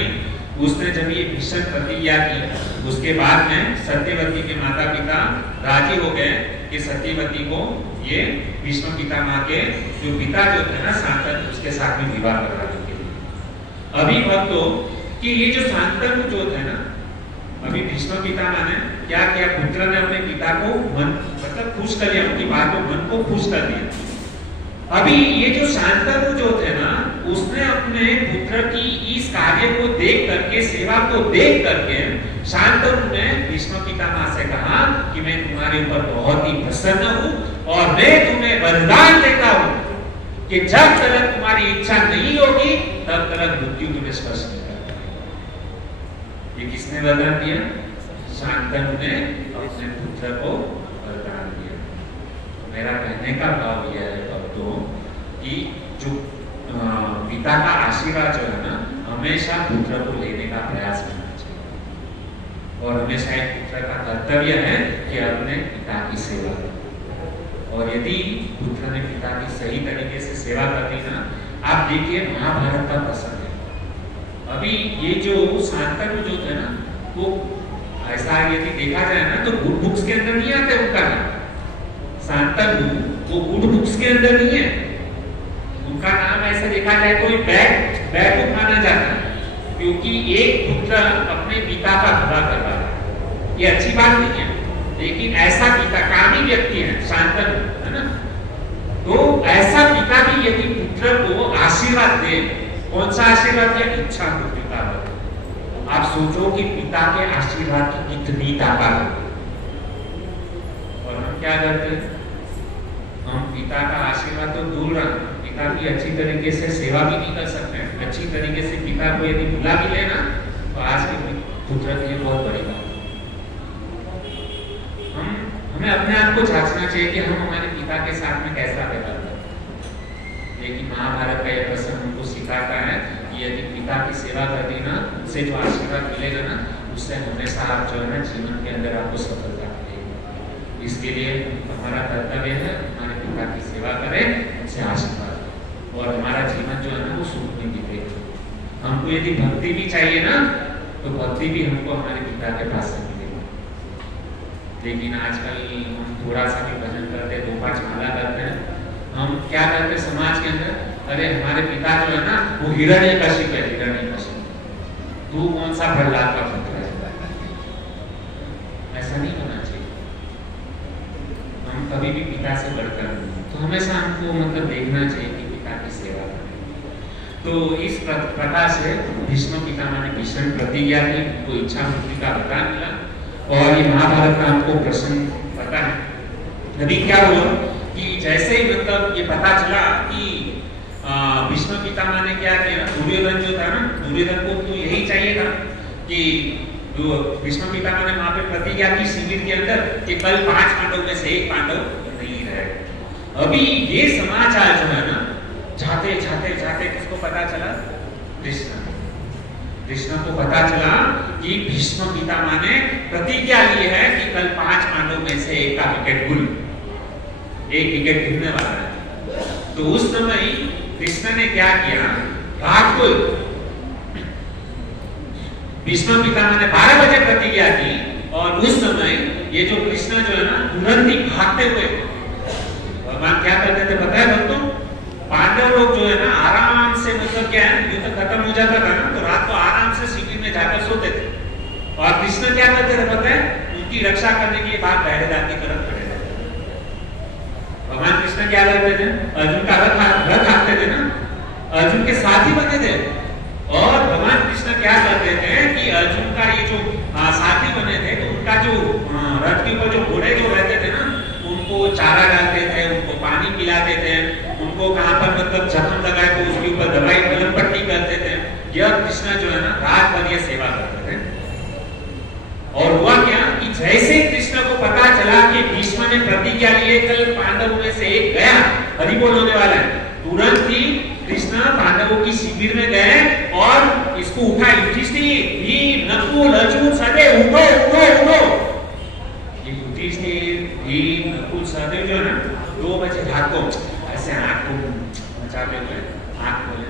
उसने जब ये भीषण प्रतिज्ञा की उसके बाद में सत्यवती के माता पिता राजी हो गए कि सत्यवती को ये भीष्म पितामह के जो पिता जो थे ना शांतनु उसके साथ में विवाह करवाने के लिए। अभी भक्तों कि ये जो शांतनु जो थे ना अभी भीष्म पितामह ने क्या किया, पुत्र ने अपने पिता को मन मतलब खुश कर लिया, उनकी बात को मन को खुश कर दिया। अभी ये जो शांतनु जो थे ना उसने अपने पुत्र की इस कार्य को देख करके सेवा को देख करके शांतनु ने भीष्म पितामह से कहा कि मैं तुम्हारे ऊपर बहुत ही प्रसन्न हूं और मैं तुम्हें वरदान देता हूं कि जब तक तुम्हारी इच्छा नहीं होगी तब तक मृत्यु तुम्हें स्पर्श नहीं करता। ये किसने वरदान दिया, शांतनु ने अपने पुत्र को वरदान दिया। तो मेरा कहने का भाव यह है भक्तों कि जो पिता का आशीर्वाद जो है ना हमेशा पुत्र को लेने का प्रयास करना चाहिए और हमेशा एक पुत्र का कर्तव्य है कि अपने पिता की सेवा करे। और यदि पुत्र ने पिता की सही तरीके से सेवा कर दी ना, आप देखिए महाभारत का प्रसंग है। अभी ये जो शांतनु जो थे ना वो ऐसा यदि देखा जाए ना तो गुड बुक्स के अंदर नहीं आते उनका नाम। शांतनु वो गुड बुक्स के अंदर नहीं है, उनका नाम ऐसे देखा जाए तो बैड बुक माना जाता है, क्योंकि एक पुत्र अपने पिता का विवाह कर रहा है, ये अच्छी बात नहीं है। लेकिन ऐसा पिता कामी व्यक्ति है शांतनु, है ना, तो ऐसा पिता भी यदि पुत्र को आशीर्वाद दे, कौन सा आशीर्वाद दिया, इच्छा मृत्यु का। आप सोचो कि पिता के आशीर्वाद की कितनी ताकत है। और हम क्या करते हैं, हम पिता का आशीर्वाद तो दूर रखते, पिता की अच्छी तरीके से सेवा भी नहीं कर सकते हैं, अच्छी तरीके से पिता को यदि बुला भी लेना तो आज के पुत्र के लिए बहुत बड़ी बात है। हमें अपने आप को जांचना चाहिए कि हम हमारे पिता के साथ में कैसा व्यवहार करते हैं। लेकिन महाभारत का यह प्रसंग हमको सिखाता है कि यदि पिता की सेवा कर दी ना, उससे जो आशीर्वाद मिलेगा ना, उससे हमेशा आप जो है ना जीवन के अंदर आपको सफलता मिलेगी। इसके लिए हमारा कर्तव्य है हमारे पिता की सेवा करें, उनसे आशीर्वाद, और हमारा जीवन जो है ना वो सुख में बीतेगा। हमको यदि भक्ति भी चाहिए ना, तो भक्ति भी हमको हमारे पिता के पास से मिलेगी। लेकिन आजकल हम थोड़ा सा भी भजन करते, 2-5 माला करते हैं, हम क्या करते हैं समाज के अंदर, अरे हमारे पिता जो है ना वो हिरण्यकशिप है, हिरण्यकशिप, तू कौन सा प्रहलाद का पुत्र है। ऐसा नहीं होना चाहिए। हम कभी भी पिता से बढ़कर नहीं, तो हमेशा हमको मतलब देखना चाहिए कि पिता की सेवा करें। तो इस प्रकार से भीष्म पितामह ने भीषण प्रतिज्ञा की, उनको इच्छा मुक्ति का वरदान मिला। और ये महाभारत का आपको प्रसंग पता है। अभी क्या हुआ कि जैसे ही मतलब ये पता चला कि भीष्म पितामह ने क्या किया, दुर्योधन जो था ना, दुर्योधन को तो यही चाहिए था कि भीष्म पितामह ने वहां पे प्रतिज्ञा की शिविर के अंदर कि कल 5 पांडव में से 1 पांडव नहीं रहेगा। अभी ये समाचार जो है ना जाते जाते जाते किसको पता चला, कृष्ण को पता चला कि भीष्म पितामह ने प्रतिज्ञा ली है कि कल 5 पांडव में से 1 का विकेट गिरने वाला है। तो उस समय कृष्ण ने क्या किया, रात को भीष्म पितामह ने 12 बजे प्रतिज्ञा की, और उस समय ये जो कृष्ण जो है ना तुरंत ही भागते हुए, भगवान क्या करते थे पता है दोस्तों, पांडव लोग जो है ना आराम से मतलब क्या है, युद्ध खत्म हो जाता था ना, तो रात को आराम से शिविर में जाकर सोते थे। और कृष्ण क्या करते थे पता है, उनकी रक्षा करने के लिए बाहर पहरेदार की तरफ खड़े रहते। भगवान कृष्ण क्या करते थे, अर्जुन का रथ हाकते थे ना, अर्जुन के साथी बने थे। और भगवान कृष्ण क्या करते थे कि अर्जुन का ये जो साथी बने थे, तो उनका जो रथ के ऊपर जो घोड़े जो रहते थे ना, उनको चारा डालते थे, उनको पानी पिलाते थे, उनको कहां पर मतलब जख्म लगाए तो उसके ऊपर दवाई मलहम पट्टी करते थे। यह कृष्ण जो है ना रात भर ये सेवा करते थे। और हुआ क्या कि जैसे कृष्ण को पता चला कि भीष्म ने प्रतिज्ञा ली है कल पांडवों में से 1 गया, हरिबोल होने वाला है, तुरंत ही कृष्ण पांडवों की शिविर में गए और इसको उठाए, युधिष्ठिर, भीम, नकुल, अर्जुन, सहदेव, उठो उठो उठो। ये युधिष्ठिर, भीम, नकुल, सहदेव जो है ना 2 बजे रात को ऐसे आंख को मचाते हुए आंख खोले,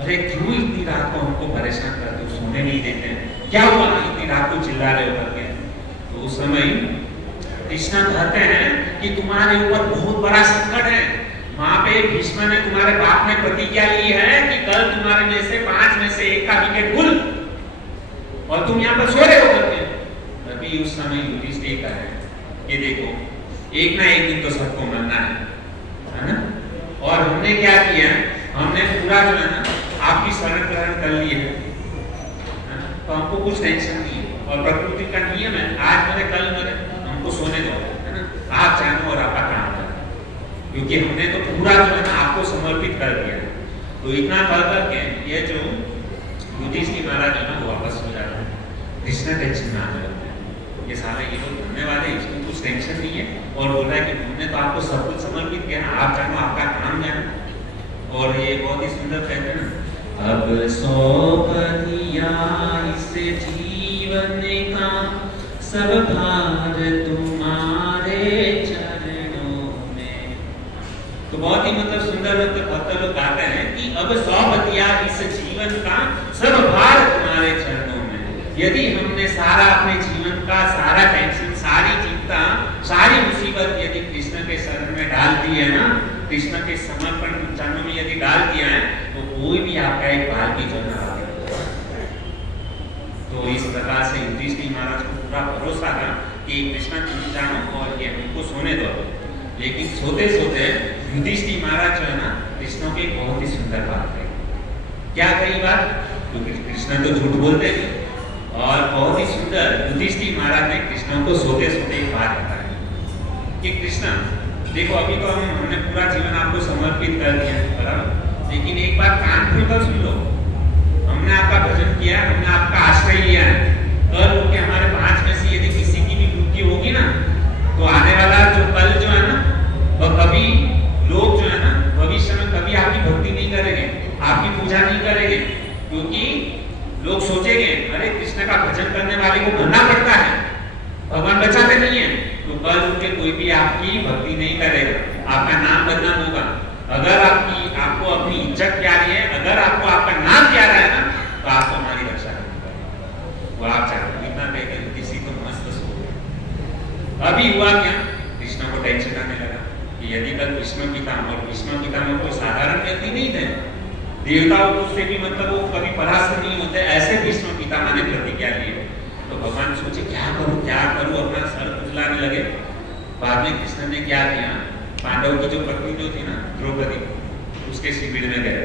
अरे क्यों इतनी रात को हमको परेशान करते हो, सोने नहीं देते हैं, क्या हुआ इतनी रात को चिल्ला रहे हो करके। तो उस समय कृष्ण कहते हैं कि तुम्हारे ऊपर बहुत बड़ा संकट है, वहां पे भीष्म ने तुम्हारे बाप ने प्रतिज्ञा ली है कि कल तुम्हारे में से 5 में से 1 का विकेट गुल, और तुम यहाँ पर सो रहे हो करके। अभी उस समय युधिष्ठिर का है, ये देखो एक ना एक दिन तो सबको मरना है ना। और हमने क्या किया, हमने पूरा जो है ना आपकी शरण ग्रहण कर ली है, तो हमको कुछ टेंशन नहीं है। और प्रकृति का नियम है, आज मरे कल मरे, हमको सोने दो, है ना, आप जानो और आपका काम करो, क्योंकि हमने तो पूरा जो है ना आपको समर्पित कर दिया। तो इतना कर करके ये जो युधिष्ठिर महाराज है ना वो वापस हो जाते हैं, कृष्ण टेंशन में आने लगते हैं, ये सारे ये लोग धन्यवाद है, इसमें कुछ टेंशन नहीं है। और बोल रहा है कि हमने तो आपको सब कुछ समर्पित किया, आप जानो आपका काम जानो। और ये बहुत ही सुंदर कहते हैं, अब सौंप दिया इस जीवन का सब भार तुम्हारे चरणों में। तो बहुत ही मतलब सुंदर भक्त लोग गाते हैं कि अब सौंप दिया इस जीवन का सब भार तुम्हारे चरणों में। यदि हमने सारा अपने जीवन का सारा टेंशन, सारी चिंता, सारी मुसीबत यदि कृष्ण के शरण में डाल दी है ना, कृष्ण के समर्पण चरणों में यदि डाल दिया है, तो कोई भी आपका एक बाल भी जो ना। तो इस प्रकार से युधिष्ठिर महाराज को पूरा भरोसा था कि कृष्ण तुम जानो और ये हमको सोने दो। लेकिन सोते सोते युधिष्ठिर महाराज जो है ना कृष्ण की बहुत ही सुंदर बात कही। क्या कही बात, क्योंकि कृष्ण तो झूठ बोलते थे, और बहुत ही सुंदर युधिष्ठिर महाराज ने कृष्ण को सोते सोते एक बात बताई कि कृष्ण देखो अभी तो हमने पूरा जीवन आपको समर्पित कर दिया, बराबर, लेकिन एक बात कान खोलकर सुन लो, हमने आपका भजन किया, हमने आपका आश्रय लिया है। कल उठ के हमारे 5 में से यदि किसी की भी मृत्यु होगी ना, तो आने वाला जो कल जो है ना, वह कभी लोग जो है ना भविष्य में कभी आपकी भक्ति नहीं करेंगे, आपकी पूजा नहीं करेंगे, क्योंकि लोग सोचेंगे अरे कृष्ण का भजन करने वाले को मरना पड़ता है, भगवान बचाते नहीं है, तो कल उठ के कोई भी आपकी भक्ति नहीं करेगा, आपका नाम बदनाम होगा। अगर आपको अपनी इज्जत प्यारी है, अगर आपको आपका नाम प्यारा है ना, तो आपको हमारी रक्षा करनी पड़ेगी। वो आप चाहते इतना कहते किसी को मस्त सो। अभी हुआ क्या, कृष्ण को टेंशन आने लगा कि यदि कल भीष्म पितामह कोई साधारण व्यक्ति नहीं थे, देवताओं से भी मतलब वो कभी परास्त नहीं होते, ऐसे भीष्म पितामह ने प्रतिज्ञा ली। तो भगवान सोचे क्या करूं, अपना सर खुजलाने लगे। बाद में कृष्ण ने क्या किया, पांडव की जो पत्नी जो थी ना द्रौपदी, उसके शिविर में गए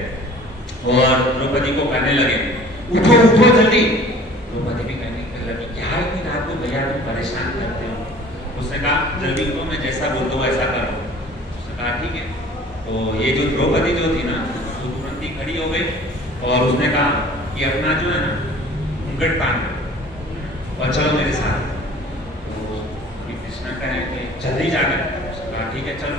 और द्रौपदी को कहने लगे उठो उठो जल्दी। द्रौपदी भी कहने लगी क्या इतनी रात को भैया तुम परेशान करते हो। उसने कहा जल्दी उठो, मैं जैसा बोलता हूँ ऐसा करो। उसने कहा ठीक है। तो ये जो द्रौपदी जो थी ना, वो तुरंत ही खड़ी हो गई और उसने कहा कि अपना जो है ना घूंघट तान और चलो मेरे साथ। तो कृष्ण कहे जल्दी जा गए। ठीक है चलो।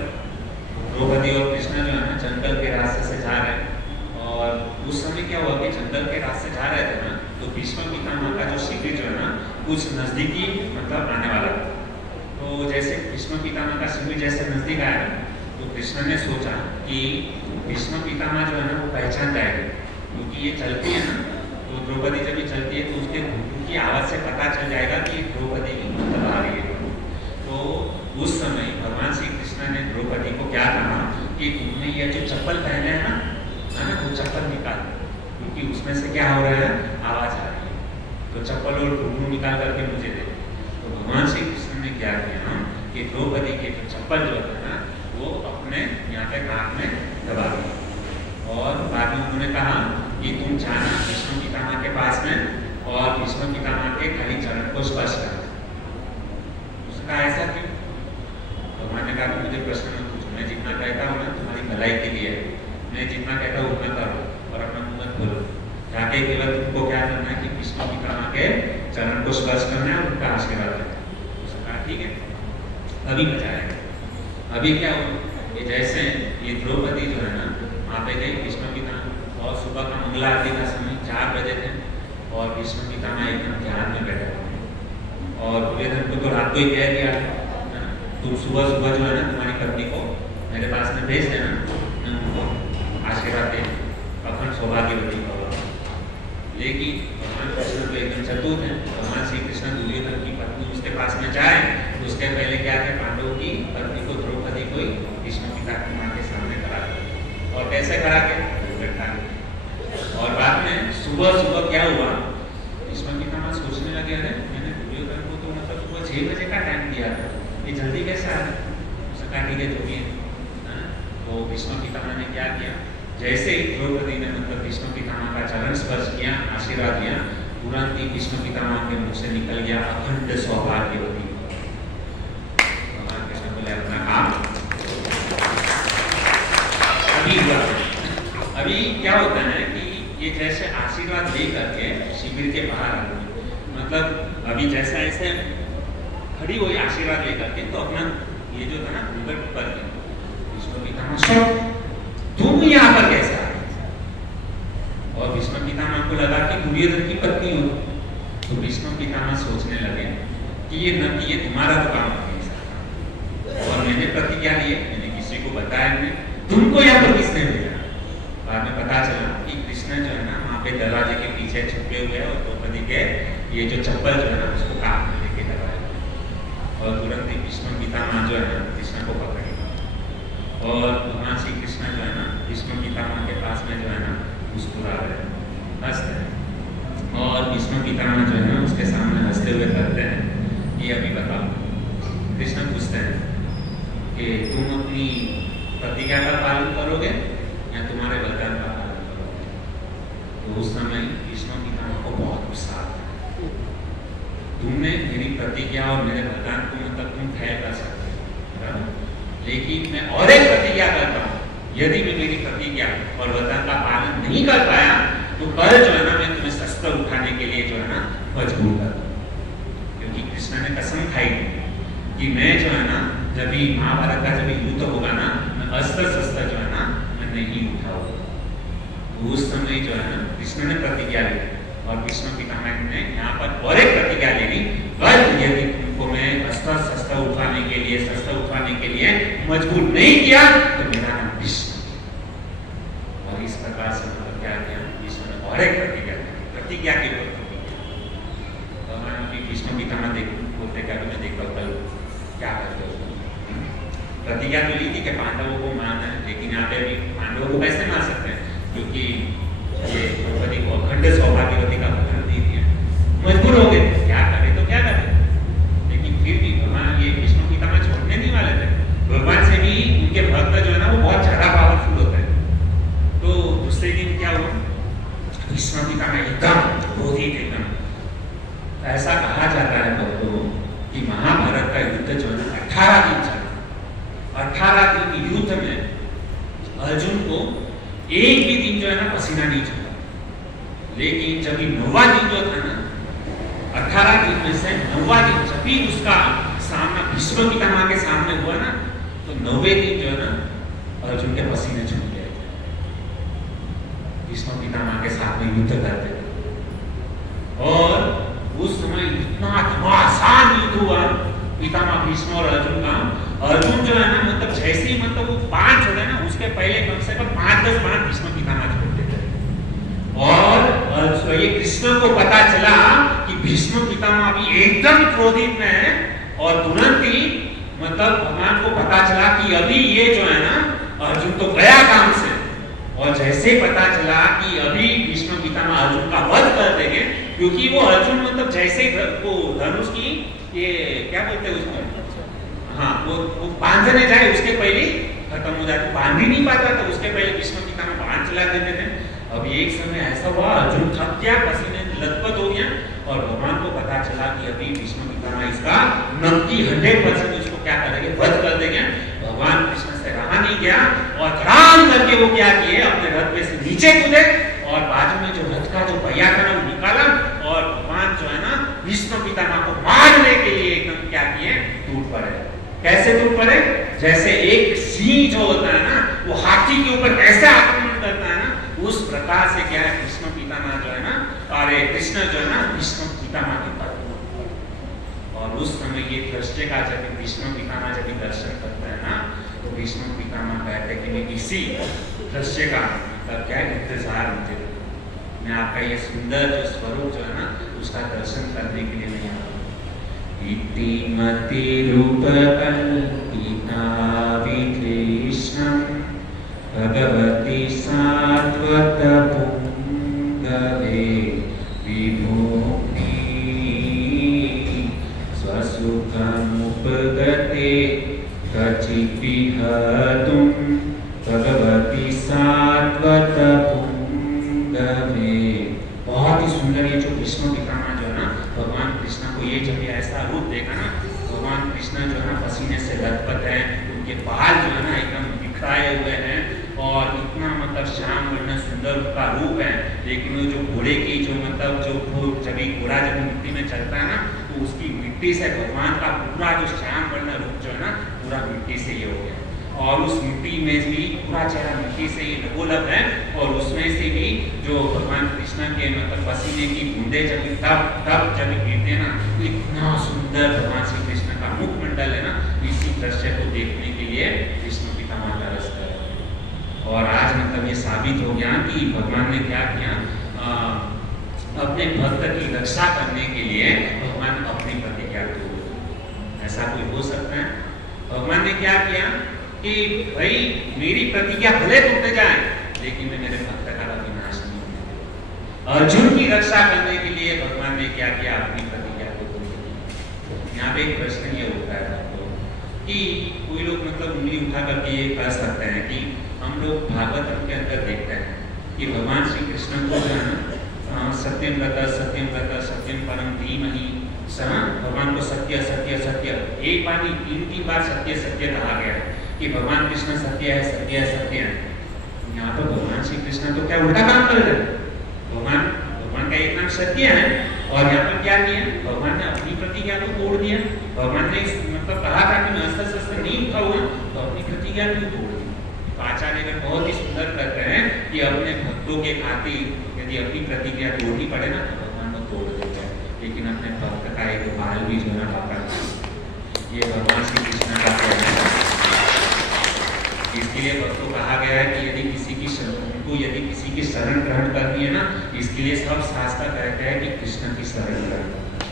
द्रौपदी और कृष्ण जो है ना जंगल के रास्ते से जा रहे हैं और उस समय क्या हुआ कि जंगल के रास्ते जा रहे थे ना, तो भीष्म पितामह का जो शिविर जो है ना कुछ नजदीकी मतलब आने वाला था। तो जैसे भीष्म पितामह का शिविर जैसे नजदीक आया, तो कृष्ण ने सोचा कि भीष्म पितामह जो है ना वो पहचान जाएगा, क्योंकि ये चलती है ना, तो द्रौपदी जब भी चलती है तो उसके घुटनों की आवाज से पता चल जाएगा कि द्रौपदी की मतलब आ रही है। तो उस समय भगवान श्री कृष्ण ने द्रौपदी को क्या कहा कि तुमने ये जो चप्पल पहने है ना, वो चप्पल निकाल, क्योंकि उसमें से क्या हो रहा है, आवाज आ रही है, तो चप्पल और घुटनों निकाल करके मुझे दे। तो भगवान श्री कृष्ण ने क्या किया कि द्रौपदी के जो चप्पल जो है ना वो अपने यहाँ पे नाक में दबा दिया और बाद में उन्होंने कहा कि तुम जाना भीष्म पितामह के पास में और भीष्म पितामह के खाली चरण को स्पर्श करना। उसका ऐसा क्यों? भगवान ने कहा मुझे प्रश्न मत पूछो, मैं जितना कहता हूँ ना तुम्हारी भलाई के लिए, मैं जितना कहता हूँ उतना करो और अपना मुंह मत खोलो। जाके केवल तुमको क्या करना है कि भीष्म पितामह के चरण को स्पर्श करना है और उनका आशीर्वाद लेना है। उसने कहा ठीक है। अभी मजा आएगा। अभी क्या हुआ, ये जैसे ये द्रौपदी जो है ना वहाँ पे गई भीष्म पितामह और सुबह का मंगला आरती का समय 4 बजे थे और भीष्म पितामह एकदम ध्यान में बैठे हुए और दुर्योधन को तो रात को ही कह दिया तुम सुबह सुबह जो है ना तुम्हारी पत्नी को मेरे पास में भेज देना, मैं उनको आशीर्वाद दे अखंड सौभाग्यवती होगा। लेकिन भगवान कृष्ण तो एकदम चतुर है। भगवान श्री कृष्ण दुर्योधन की पत्नी उसके पास में जाए तो उसके पहले क्या है, पांडवों की पत्नी को द्रौपदी को भीष्म पितामह के सामने करा दे और कैसे करा के बैठा। और बाद में सुबह सुबह क्या हुआ, भीष्म पितामह सोचने लगे अरे मैंने दुर्योधन को तो मतलब सुबह 6 बजे का टाइम दिया था, ये जल्दी कैसे आ रहा है। उसका ठीक है जो भी है। तो भीष्म पितामह ने क्या किया, जैसे ही द्रौपदी ने मतलब भीष्म पितामह का चरण स्पर्श किया, आशीर्वाद दिया, तुरंत ही भीष्म पितामह के मुख से निकल गया अखंड सौभाग्यवती। भगवान कृष्ण बोले अपना काम अभी हुआ। अभी क्या होता है कि ये जैसे आशीर्वाद ले करके शिविर के बाहर आ गए, मतलब अभी जैसा ऐसे खड़ी हुई आशीर्वाद लेकर के, तो अपना ये जो था ना घूंघट ऊपर भीष्म पितामह तुम यहाँ पर कैसे आ गए। और भीष्म पितामह को लगा कि दुर्योधन की पत्नी हो, तो भीष्म पितामह सोचने लगे कि ये तुम्हारा तो काम नहीं और मैंने प्रतिज्ञा ली है, मैंने किसी को बताया नहीं, तुमको यहाँ पर किसने भेजा। बाद में पता चला कि कृष्ण जो है ना वहाँ पे दरवाजे के पीछे छुपे हुए और द्रौपदी के ये जो चप्पल जो है ना उसको काट में लेके दरवाजे और तुरंत ही भीष्म पितामह जो है ना कृष्ण को पकड़े और भगवान श्री कृष्ण जो है ना भीष्म पितामह के पास में जो है ना मुस्कुरा रहे, हंस रहे और भीष्म पितामह जो है ना उसके सामने हंसते हुए करते हैं कि अभी बताओ। कृष्ण पूछते हैं कि तुम अपनी प्रतिज्ञा का पालन करोगे या तुम्हारे वरदान का पालन करोगे। तो उस समय भीष्म पितामह को बहुत गुस्सा आता है, तुमने मेरी प्रतिज्ञा और मेरे वरदान को मतलब तुम तय कर सकते हो लेकिन मैं और एक प्रतिज्ञा करता हूँ, यदि मैं मेरी प्रतिज्ञा और वचन का पालन नहीं कर पाया तो कल जो है ना मैं तुम्हें शस्त्र उठाने के लिए जो है ना मजबूर कर दूँ। क्योंकि कृष्ण ने कसम खाई कि मैं जो है ना जब भी महाभारत का जब युद्ध होगा ना, मैं अस्त्र शस्त्र जो है ना मैं नहीं उठाऊंगा। उस समय जो है ना कृष्ण ने प्रतिज्ञा ली और कृष्ण पितामह ने यहाँ पर और एक प्रतिज्ञा ले ली, कल यदि तुमको मैं अस्त्र शस्त्र उठाने के लिए मजबूर नहीं किया तो मेरा नाम भीष्म। और इस प्रकार से मतलब क्या किया, भीष्म ने और एक प्रतिज्ञा के ऊपर भीष्म पितामह बोलते क्या मैं देखता हूँ कल क्या करते हो। प्रतिज्ञा तो ली थी कि पांडवों को मारना है, लेकिन यहाँ पे अभी पांडवों को कैसे मार सकते हैं, क्योंकि ये द्रौपदी को अखंड सौभाग्यवती का वचन नहीं दिया, मजबूर हो गए, क्या करे तो क्या करे। लेकिन फिर भी भगवान ये भीष्म पितामह छोड़ने नहीं वाले थे। भगवान से भी उनके भक्त जो है ना वो बहुत ज्यादा पावरफुल होते हैं। तो दूसरे दिन क्या हुआ, भीष्म पितामह एकदम क्रोधित, एकदम ऐसा कहा जाता है भक्तों कि महाभारत का युद्ध जो है ना 18 दिन चला। 18 दिन की युद्ध में अर्जुन को एक भी दिन जो है ना पसीना नहीं चला। लेकिन जब ये 9वां दिन जो था ना, 18 दिन में से 9वां दिन जब भी उसका सामना भीष्म पितामह के सामने हुआ ना, तो 9वें दिन जो है ना अर्जुन के पसीने छूट गए थे। भीष्म पितामह के साथ में युद्ध करते थे और उस समय इतना घमासान युद्ध हुआ पितामह भीष्म और अर्जुन का। अर्जुन जो है ना मतलब जैसे ही मतलब वो बाण छोड़े ना, उसके पहले कम से कम 5-10 बाण भीष्म पितामह छोड़ते थे। और ये कृष्ण को पता चला कि भीष्म पितामह अभी एकदम क्रोधित में है और तुरंत ही मतलब भगवान को पता चला कि अभी ये जो है ना अर्जुन तो गया काम से। और जैसे पता चला कि अभी भीष्म पितामह अर्जुन का वध कर देंगे, क्योंकि वो अर्जुन मतलब जैसे वो धनुष की ये क्या बोलते हैं उसको, हाँ वो बांधने जाए उसके पहले खत्म हो जाता, बांध ही नहीं पाता था, उसके पहले भीष्म पितामह बांध चला देते थे। अब एक समय ऐसा हुआ अर्जुन थक गया, पसीने लथपथ हो गया और भगवान को पता चला कि अभी भीष्म पितामह इसका 100% उसको क्या करेंगे, वध कर देंगे। भगवान कृष्ण से रहा नहीं गया और धड़ाम करके वो क्या किए, अपने रथ में से नीचे कूदे और बाजू में जो रथ का जो पहिया था ना वो निकाला और भगवान जो है ना भीष्म पितामह को मारने के लिए एकदम क्या किए, टूट पड़े। कैसे टूट पड़े, जैसे एक सिंह जो होता है ना वो हाथी के ऊपर कैसे आक्रमण करता है ना, उस प्रकार से क्या है भीष्म पितामह जो है ना, अरे कृष्ण जो है ना भीष्म पितामह के पास। और उस समय ये दृश्य का जब भीष्म पितामह जब दर्शन करते हैं ना, तो भीष्म पितामह कहते कि मैं इसी दृश्य का मतलब क्या इंतजार मुझे, मैं आपका ये सुंदर जो स्वरूप जो है ना उसका दर्शन करने के लिए नहीं आता। इतिमति रूपकल्पिता विकृष्णं भगवती सात्वत पुंगवे विभूति स्वसुखमुपगते कचिद्विहतुं भगवती सात्वत पुंगवे। बहुत ही सुंदर ये जो भीष्म पितामह जो है ना, भगवान कृष्ण को ये जब ऐसा रूप देखा ना, भगवान कृष्ण जो है ना पसीने से लथपथ है, उनके बाल जो है ना एकदम बिखराए हुए हैं और इतना मतलब श्याम वर्ण सुंदर का रूप है। लेकिन वो जो घोड़े की जो मतलब जो जब घोड़ा जब मिट्टी में चलता है ना, तो उसकी मिट्टी से भगवान का पूरा जो श्याम वर्ण रूप जो है ना पूरा मिट्टी से ये हो गया और उस मिट्टी में भी पूरा चेहरा मिट्टी से ही लबोलब है और उसमें से भी जो भगवान कृष्ण के मतलब पसीने की बूंदे जब तब जब गिरते हैं ना, तो इतना सुंदर भगवान श्री कृष्ण का मुखमंडल है ना, इसी दृश्य को देखने के लिए कृष्ण पितामह तरसते हैं। और आज मतलब ये साबित हो गया कि भगवान ने क्या किया, अपने भक्त की रक्षा करने के लिए भगवान अपनी प्रतिज्ञा तोड़। ऐसा कोई हो सकता है? भगवान ने क्या किया कि भाई मेरी प्रतिज्ञा भले टूट जाए लेकिन मैं मेरे भक्त का विनाश नहीं होने दूंगा। अर्जुन की रक्षा करने के लिए भगवान ने क्या किया, अपनी प्रतिज्ञा को तोड़ दिया। यहाँ पे एक प्रश्न ये होता है आपको कि कोई लोग मतलब उंगली उठा करके ये कह सकते हैं कि हम लोग भागवतम के अंदर देखते हैं कि भगवान श्री कृष्ण को जो है सत्यम सत्यम परम धीमहि, भगवान को सत्य सत्य सत्य एक बार नहीं 3 बार सत्य सत्य कहा गया है। कि भगवान कृष्ण सत्य है, सत्य है, सत्य है। यहाँ पर भगवान श्री कृष्ण तो क्या उल्टा काम कर रहे हैं। भगवान का एक नाम सत्य है और यहाँ पर क्या किया, भगवान ने अपनी प्रतिज्ञा को तोड़ दिया। भगवान ने मतलब कहा था कि मैं अस्त्र शस्त्र नहीं उठाऊंगा, तो अपनी प्रतिज्ञा को तोड़ दी। तो आचार्य ने बहुत ही सुंदर कहते हैं कि अपने भक्तों के खातिर यदि अपनी प्रतिज्ञा तोड़नी पड़े ना तो भगवान को तोड़ देते हैं, लेकिन अपने भक्त का एक बाल भी जो है पापा, ये भगवान श्री कृष्ण का कहना है। इसके लिए भक्तों कहा गया है कि यदि किसी की शरण ग्रहण करनी है ना, इसके लिए सब शास्त्र कहते हैं कि कृष्ण की शरण ग्रहण करना।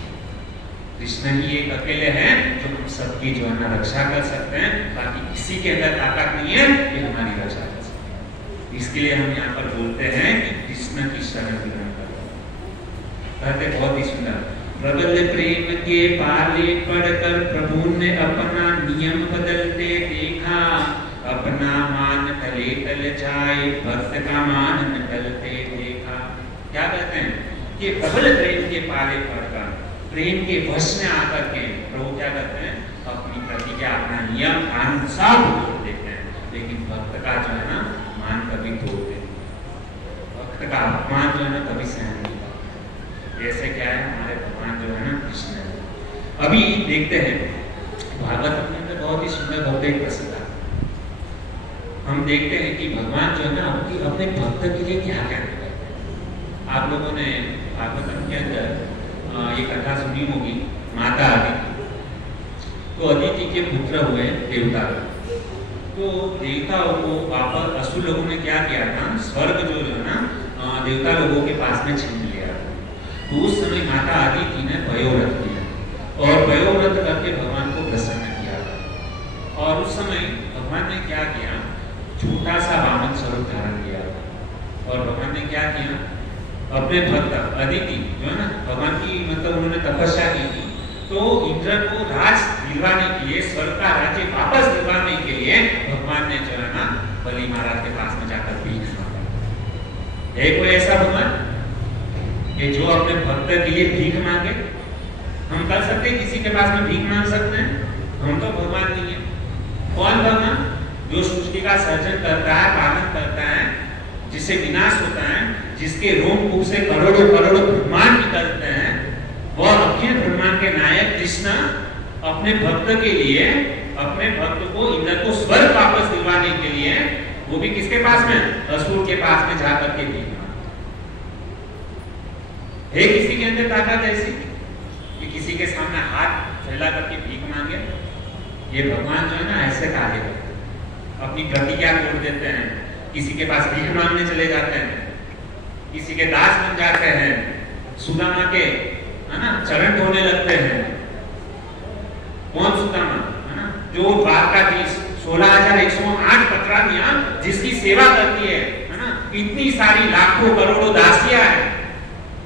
कृष्ण ही एक अकेले हैं जो हम सबकी जो है ना रक्षा कर सकते हैं, बाकी किसी के अंदर ताकत नहीं है कि हमारी रक्षा कर सकते। इसके लिए हम यहाँ पर बोलते हैं कि कृष्ण की शरण ग्रहण करो। कहते बहुत ही सुंदर, प्रबल प्रेम के पाले पढ़कर प्रभु ने अपना नियम बदलते देखा, अपना मान तले तल जाए भक्त का मान न टलते देखा। क्या कहते हैं कि प्रबल प्रेम के पाले पढ़कर, प्रेम के वश में आकर के प्रभु क्या करते हैं, अपनी प्रतिज्ञा, अपना नियम कानून सब तोड़ देते हैं, लेकिन भक्त का जो है ना मान कभी तोड़ देते, भक्त का अपमान जो है ना कभी सहन नहीं करते। ऐसे क्या है हमारे भगवान जो है ना कृष्ण है। अभी देखते हैं भागवत में बहुत ही सुंदर बहुत एक प्रसंग है। हम देखते हैं कि भगवान जो है ना अपने भक्त के लिए क्या कहते हैं। आप लोगों ने भागवतम के अंदर ये कथा सुनी होगी, माता अदिति। तो अदिति के पुत्र हुए देवता। तो देवताओं को वापस असुर लोगों ने क्या किया था, स्वर्ग जो है ना देवता लोगों के पास में छीन लिया। तो उस समय माता अदिति ने वयोव्रत किया और वयोव्रत करके भगवान को प्रसन्न किया। और उस समय भगवान ने क्या किया, छोटा सा वामन स्वरूप धारण किया। और भगवान ने क्या किया, अपने भक्त अदिति जो है ना भगवान की मतलब उन्होंने तपस्या की थी, तो इंद्र को राज दिलवाने के लिए, स्वर्ग का राज्य वापस दिलवाने के लिए भगवान ने जो है ना बलि महाराज के पास में जाकर भीख मांगा। है कोई ऐसा भगवान कि जो अपने भक्त के लिए भीख मांगे? हम कर सकते हैं किसी के पास में भीख मांग सकते हैं? हम तो भगवान नहीं है। कौन भगवान? जो सृष्टि का सर्जन करता है, पालन करता है, जिससे विनाश होता है, जिसके रोम कूप से करोड़ों करोड़ों ब्रह्मांड निकलते हैं, वह अखिल ब्रह्मांड के नायक कृष्ण अपने भक्त के लिए, अपने भक्त को इंद्र को स्वर्ग वापस दिलवाने के लिए, वो भी किसके पास में, असुर के पास में जाकर के भीख मांगते। है किसी के अंदर ताकत ऐसी कि किसी के सामने हाथ फैला करके भीख मांगे? ये भगवान जो है ना ऐसे कार्य करते हैं, अपनी प्रतिज्ञा तोड़ देते हैं, किसी के पास भीख मांगने चले जाते हैं, किसी के दास बन जाते हैं, सुदामा के है ना चरण धोने लगते हैं। कौन सुदामा है ना, जो द्वारकाधीश 16,108 पत्रानियां जिसकी सेवा करती है ना, इतनी सारी लाखों करोड़ों दासियां हैं,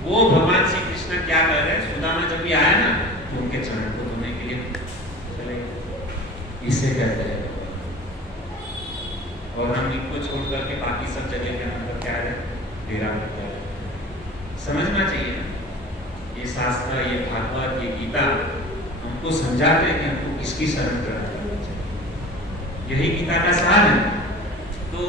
वो भगवान श्री कृष्ण क्या कर रहे हैं, सुदामा जब भी आया ना तो उनके चरण को धोने के लिए चले गए। इसे कहते हैं। और हम इनको छोड़ करके बाकी सब जगह के अंदर क्या है, डेरा करते हैं। समझना चाहिए ये शास्त्र, ये भागवत, ये गीता हमको समझाते हैं कि हमको किसकी शरण ग्रहण करनी चाहिए। यही गीता का सार है। तो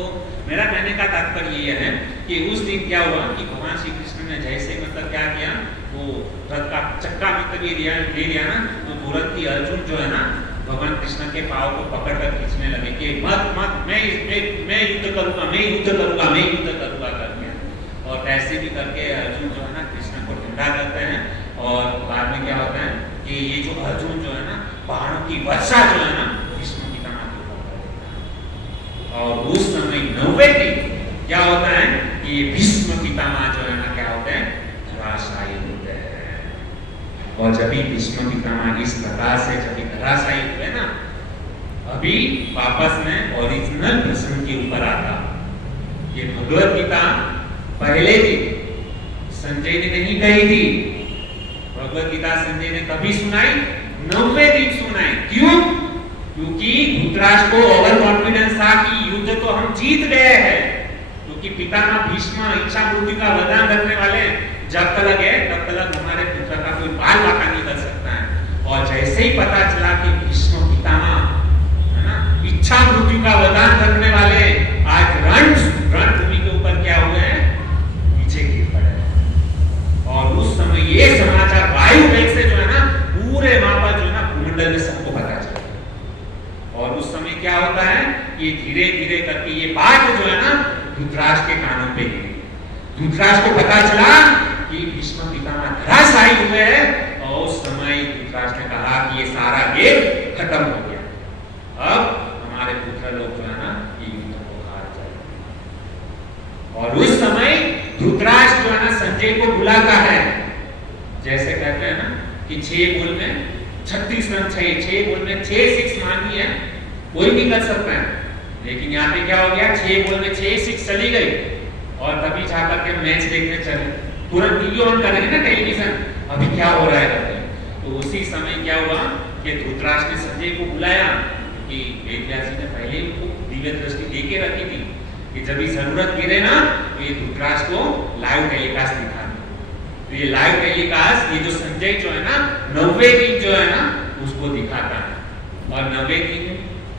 मेरा कहने का तात्पर्य ये है कि उस दिन क्या हुआ कि भगवान श्री कृष्ण ने जैसे मतलब क्या किया, वो रथ का चक्का मतलब ये ले लिया ना, तो तुरंत ही अर्जुन जो है ना भगवान कृष्ण के पांव को पकड़कर खींचने लगे कि मत मत, मैं युद्ध करूंगा, मैं युद्ध करूंगा, मैं युद्ध करूंगा करके। और ऐसे भी करके अर्जुन जो है ना कृष्ण को ठंडा करते हैं। और बाद में क्या होता है कि ये जो अर्जुन जो है ना बाणों की वर्षा जो है ना भीष्म पितामह के ऊपर कर देता है। और उस समय 90 दिन क्या होता है कि भीष्म पितामह जो है ना क्या होते हैं, धराशायी होते हैं। और जब भी भीष्म पितामह इस प्रकार से जब धराशायी हुए ना, अभी वापस में ओरिजिनल प्रसंग के ऊपर आता। ये भगवत गीता पहले दिन संजय ने नहीं कही थी। भगवत गीता संजय ने कभी सुनाई? 90 दिन सुनाई। क्यों? क्योंकि धृतराष्ट्र को ओवर कॉन्फिडेंस था कि युद्ध तो हम जीत गए हैं, क्योंकि पितामह भीष्म इच्छा मृत्यु का वरदान रखने वाले हैं। जब तक है तब तक हमारे पुत्र का कोई बाल बाका नहीं कर सकता है। और जैसे ही पता चला कि भीष्म पितामह है ना इच्छा ये धीरे धीरे करके ये बात जो है ना धृतराष्ट्र के कानों पे गिरी। धृतराष्ट्र को पता चला कि भीष्म पितामह धराशायी हुए हैं और उस समय धृतराष्ट्र ने कहा कि ये सारा खेल खत्म हो गया, अब हमारे पुत्र लोग जो है ना ये युद्ध को हार जाए। और उस समय धृतराष्ट्र जो है ना संजय को बुलाता है, जैसे कहते हैं ना कि 6 गोल में 36 रन चाहिए, 6 गोल में 6 6 मारनी है, कोई भी कर सकता है। लेकिन यहाँ पे क्या हो गया, 6 गोल में 6 6 चली गई और तभी जाकर के मैच देखने चले, तुरंत टीवी ऑन करेंगे ना टेलीविजन, अभी क्या हो रहा है करते। तो उसी समय क्या हुआ कि धृतराष्ट्र ने संजय को बुलाया, क्योंकि वेदव्यास जी ने पहले ही उनको दिव्य दृष्टि दे के रखी थी कि जब भी जरूरत गिरे ना तो ये धृतराष्ट्र को लाइव टेलीकास्ट दिखा। तो ये लाइव टेलीकास्ट ये जो संजय जो है ना 90 दिन जो है ना उसको दिखाता है, और 90 दिन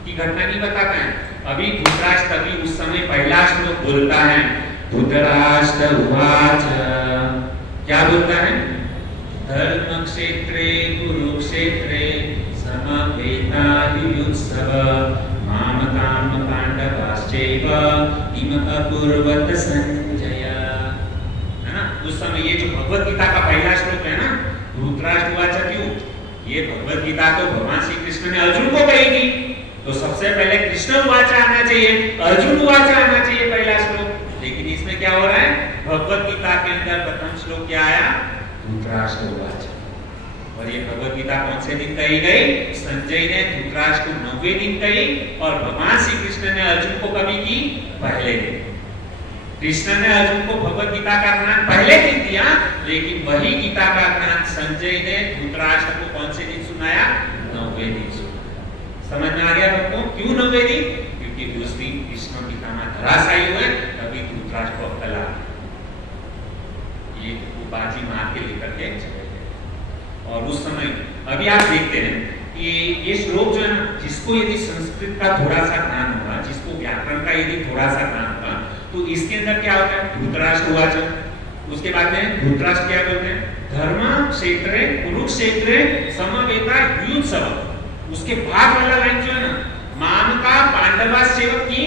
की घटना नहीं बताता है। अभी धृतराष्ट्र तभी उस समय पहला श्लोक बोलता है, धृतराष्ट्र उवाच, क्या बोलता है, धर्म क्षेत्रे कुरुक्षेत्रे समवेतायुत्सव मामकाम पांडवाश्चैव इम अकुर्वत संजय। है ना, उस समय ये जो भगवत गीता का पहला श्लोक है ना, धृतराष्ट्र उवाच, क्यों ये भगवत गीता तो भगवान श्री कृष्ण ने अर्जुन को कही थी, तो सबसे पहले कृष्ण उवाच आना चाहिए, अर्जुन उवाच आना चाहिए पहला श्लोक। लेकिन इसमें क्या हो रहा है, भगवत गीता के अंदर प्रथम श्लोक क्या आया, धृतराष्ट्र उवाच। और ये भगवत गीता कौन से दिन कही गई, संजय ने धृतराष्ट्र को 90 दिन कही, और भगवान श्री कृष्ण ने अर्जुन को कभी की, पहले दिन। कृष्ण ने अर्जुन को भगवत गीता का ज्ञान पहले दिन दिया, लेकिन वही गीता का ज्ञान संजय ने धृतराष्ट्र को कौन से दिन सुनाया, 90 दिन सुनाया। समझ में आ गया सबको, क्यों 90 दिन, क्योंकि उस दिन कृष्ण पितामह धराशायी हुए, तभी धृतराष्ट्र को अक्ल आ गई, ये बाजी मार के लेकर के चले गए। और उस समय अभी आप देखते हैं कि ये श्लोक जो है ना, जिसको यदि संस्कृत का थोड़ा सा ज्ञान होगा, जिसको व्याकरण का यदि थोड़ा सा ज्ञान होगा, तो इसके अंदर क्या होता है, धृतराष्ट्र उवाच, उसके बाद में धृतराष्ट्र क्या बोलते हैं, धर्म क्षेत्रे कुरुक्षेत्रे समवेतायुत्सव। उसके बाद वाला लाइन जो है ना, माम का पांडवाश्चैव की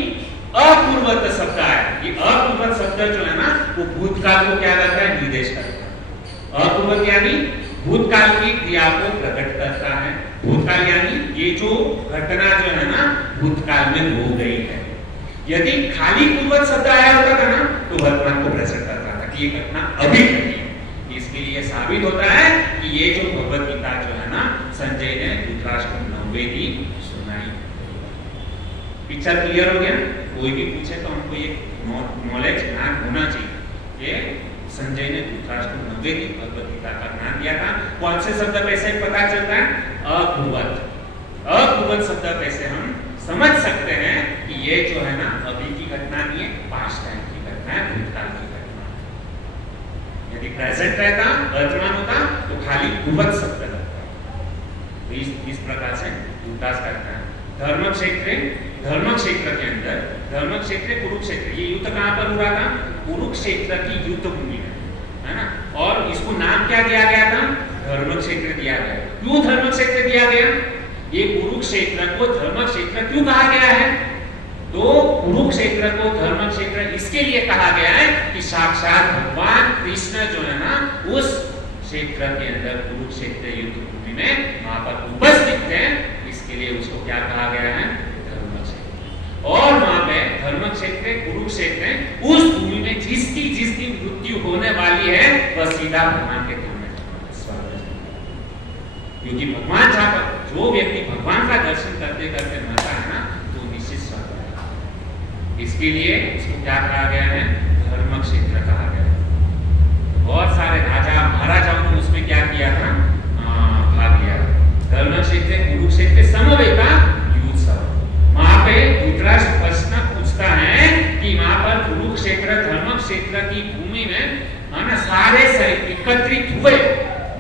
अपूर्वत शब्द है। ये अपूर्वत शब्द जो है ना वो भूतकाल को क्या करता है, निर्देश करता है। अपूर्वत यानी भूतकाल की क्रिया को प्रकट करता है। भूतकाल यानी ये जो घटना जो है ना भूतकाल में हो गई है। यदि खाली पूर्वज शब्द आया होता था ना तो वर्तमान को प्रेजेंट करता था कि ये घटना अभी घटी है। इसके लिए साबित होता है कि ये जो भगवत गीता जो है ना संजय ने धृतराष्ट्र को 90 दिन सुनाई। पिक्चर क्लियर हो गया, कोई भी पूछे तो हमको ये नॉलेज ज्ञान होना चाहिए। ये संजय ने धृतराष्ट्र को 90 दिन भगवत गीता का ज्ञान दिया था। कौन से शब्द पे से पता चलता है, अपूर्वज। अपूर्वज शब्द पे से हम समझ सकते हैं कि ये जो है ना अभी की घटना नहीं है, पास्ट टाइम की घटना है, भूतकाल की घटना है। यदि प्रेजेंट रहता, वर्तमान होता तो खाली पूर्वज शब्द लगता। तो इस प्रकार से विकास करता है। धर्म क्षेत्र के अंदर, धर्म क्षेत्र कुरुक्षेत्र, ये युद्ध कहाँ पर हुआ था, कुरुक्षेत्र की युद्ध भूमि है ना। और इसको नाम क्या दिया गया था, धर्म क्षेत्र दिया गया। क्यों धर्म क्षेत्र दिया गया, ये कुरुक्षेत्र को धर्म क्षेत्र क्यों कहा गया है, तो कुरुक्षेत्र को धर्म क्षेत्र इसके लिए कहा गया है कि साक्षात भगवान कृष्ण जो है ना उस क्षेत्र के अंदर कुरुक्षेत्र युद्ध भूमि में वहां पर उपस्थित थे, इसके लिए उसको क्या कहा गया है, धर्म क्षेत्र। और वहां पे धर्म क्षेत्र कुरुक्षेत्र उस भूमि में जिसकी मृत्यु होने वाली है वह सीधा भगवान के धाम में जाएगा, क्योंकि भगवान जहां पर जो व्यक्ति भगवान का दर्शन करते करते मरता है ना तो निश्चित स्वर्ग जाएगा। इसके लिए इसको क्या कहा गया है, धर्म क्षेत्र कहा गया है। बहुत सारे राजा महाराजाओं ने उसमें क्या किया था, भाग लिया। धर्म क्षेत्र कुरुक्षेत्र समवेता युत्सव। वहां पे धृतराष्ट्र प्रश्न पूछता है कि वहां पर कुरुक्षेत्र धर्म क्षेत्र की भूमि में ना सारे एकत्रित हुए।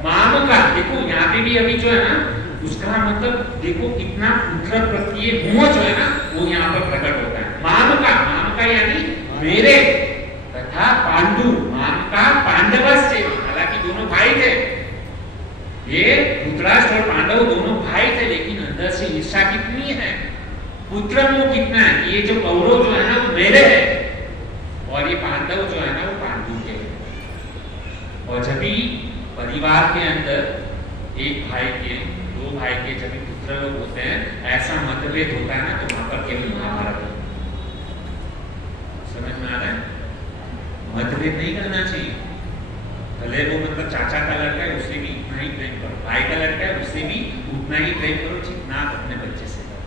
माम का देखो यहाँ पे भी अभी जो है ना उसका मतलब देखो कितना पुत्र प्रति मोह जो है ना वो यहाँ पर प्रकट होता है। माम का यानी मेरे तथा पांडु, माम का पांडवस्य, हालांकि दोनों भाई थे, ये धृतराष्ट्र और पांडव दोनों भाई थे, लेकिन अंदर से ईर्ष्या कितनी है, पुत्र मोह कितना है, ये जो कौरव जो है ना वो मेरे है और ये पांडव जो है ना वो पांडु के है। और जब भी परिवार के अंदर एक भाई के, दो भाई के जब भी पुत्र लोग होते हैं, ऐसा मतभेद होता है ना, तो वहां पर केवल महाभारत है। समझ में आ रहा है? मतभेद नहीं करना चाहिए। भले वो मतलब चाचा का लड़का है उससे भी इतना ही प्रेम करो, भाई का लड़का है उससे भी उतना ही प्रेम करो जितना आप अपने बच्चे से करो।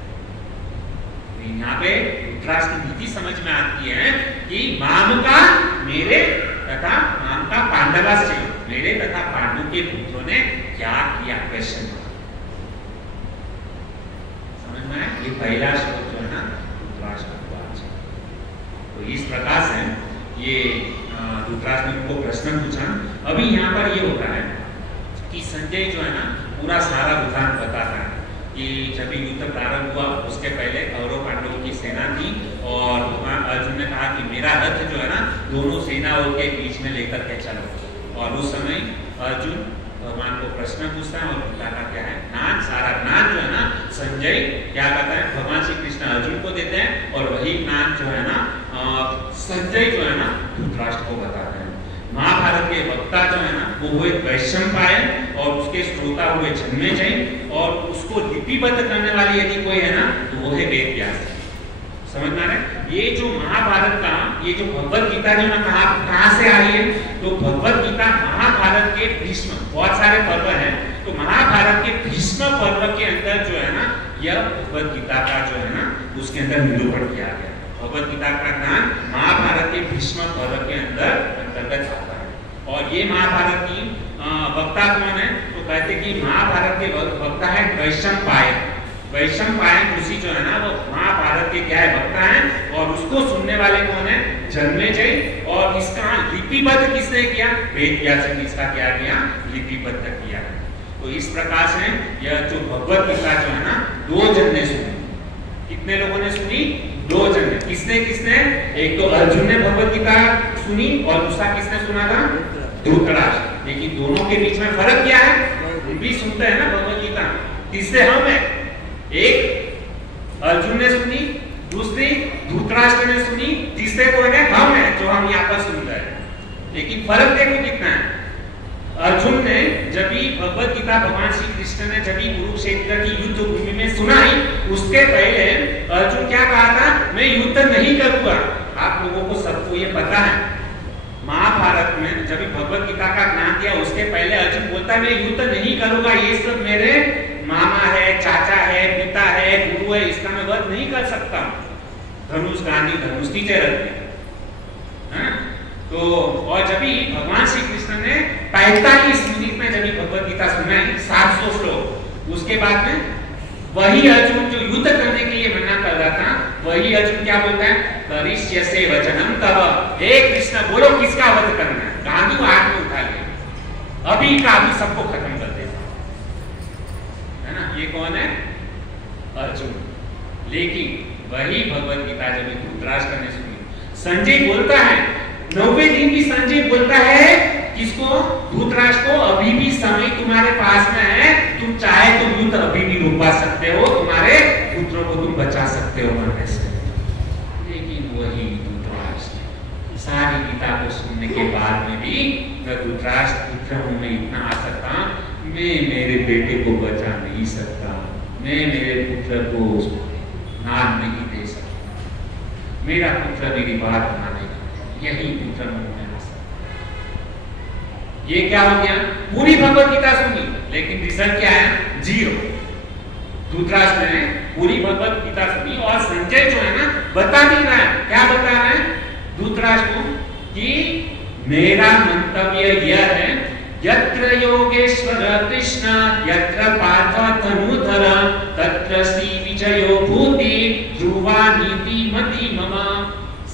यहाँ पे धृतराष्ट्र की नीति समझ में आती है कि माम का मेरे तथा माम का पांडवास्य, मेरे तथा पांडु के पुत्रों ने क्या किया, क्वेश्चन। समझ में आया? ये पहला श्लोक जो है ना धृतराष्ट्र को आज। तो इस प्रकार से ये धृतराष्ट्र ने उनको प्रश्न पूछा। अभी यहाँ पर ये होता है कि संजय जो है ना पूरा सारा वृत्तांत बताता है कि जब युद्ध प्रारंभ हुआ उसके पहले कौरव पांडवों की सेना थी और अर्जुन ने कहा कि मेरा रथ जो है ना दोनों सेनाओं के बीच में लेकर के चलो। और उस समय अर्जुन भगवान को प्रश्न पूछता है और बताता क्या है, ज्ञान, सारा ज्ञान जो है ना संजय क्या कहता है, भगवान श्री कृष्ण अर्जुन को देते हैं और वही ज्ञान जो है ना संजय जो है ना धृतराष्ट्र को बताते हैं। महाभारत के वक्ता जो है ना वो हुए वैशंपायन और उसके श्रोता हुए जन्मेजय और उसको लिपिबद्ध करने वाली यदि कोई है ना तो वो है वेद व्यास। समझ में आ रहा है? ये जो महाभारत का, ये जो भगवत गीता जो मैं कहाँ से आई है, तो भगवत गीता महाभारत के भीष्म, बहुत सारे पर्व हैं, तो महाभारत के भीष्म पर्व के अंदर जो है ना यह भगवत गीता का जो है ना उसके अंदर निरूपण किया गया। भगवत गीता का ज्ञान महाभारत के भीष्म पर्व के अंतर्गत आता है। और ये महाभारत की वक्ता कौन है, तो कहते कि महाभारत के वक्ता है वैशंपायन। वैशंपायन ऋषि जो है ना वो महाभारत के क्या है वक्ता है और उसको सुनने वाले कौन है, जन्मेजय। और इसका लिपिबद्ध किसने किया, वेद व्यास ने इसका क्या किया, लिपिबद्ध किया। तो इस प्रकार से यह जो भगवत गीता जो है ना दो जन ने सुनी। कितने लोगों ने सुनी, दो जन ने। किसने किसने, एक तो अर्जुन ने भगवत गीता सुनी और दूसरा किसने सुना था, धृतराष्ट्र। लेकिन दोनों के बीच में फर्क क्या है, वो भी सुनते हैं ना भगवत गीता, तीसरे हम है। एक अर्जुन ने सुनी, दूसरी धृतराष्ट्र ने सुनी, तीसरे कौन है, हम है जो हम यहाँ पर सुन रहे हैं। लेकिन फर्क देखो कितना है। अर्जुन ने जब भी भगवत गीता भगवान श्री कृष्ण ने जब भी कुरुक्षेत्र की युद्ध भूमि में सुनाई, उसके पहले अर्जुन क्या कहा था, मैं युद्ध नहीं करूंगा। आप लोगों को सबको ये पता है, महाभारत में जब भी भगवत गीता का ज्ञान दिया उसके पहले अर्जुन बोलता है मैं युद्ध नहीं करूंगा, ये सब मेरे मामा है, चाचा है, पिता है, गुरु है, इसका मैं वध नहीं कर सकता। धनुष गांधी धनुष नीचे रखते तो। और जब भी भगवान श्री कृष्ण ने 45 मिनट में जब भी भगवत गीता सुनाई 700 श्लोक, उसके बाद में वही अर्जुन जो युद्ध करने के लिए मना कर रहा था, वही अर्जुन क्या बोलता है, करिष्यसे वचनम तव, हे कृष्ण बोलो किसका वध करना है। गांधी हाथ में उठा लिया, अभी का अभी सबको खत्म कर देता है ना। ये कौन है, अर्जुन। लेकिन वही भगवत गीता जब धृतराष्ट्र ने सुनी, संजय बोलता है 90वें दिन भी संजय बोलता है किसको, धृतराष्ट्र को, अभी भी समय तुम्हारे पास में है, तुम चाहे तो युद्ध अभी भी रुकवा सकते हो, तुम्हारे पुत्रों को तुम बचा सकते हो मरने से। लेकिन वही धृतराष्ट्र सारी गीता को सुनने के बाद में भी धृतराष्ट्र पुत्र में इतना आ सकता, मैं मेरे बेटे को बचा नहीं सकता, मैं मेरे पुत्र को नाम नहीं दे सकता, मेरा पुत्र मेरी बात मानेगा, यही पुत्र में आ सकता। ये क्या हो गया, पूरी भगवत गीता सुनी लेकिन रिजल्ट क्या है, 0। धृतराष्ट्र ने पूरी भगवत गीता सुनी और संजय जो है ना बता नहीं रहा है, क्या बता रहा है धृतराष्ट्र को कि मेरा मंतव्य यह है, यत्र योगेश्वर कृष्ण यत्र पार्थ धनुधर तत्र श्री विजयो भूति ध्रुवा नीति मति मम।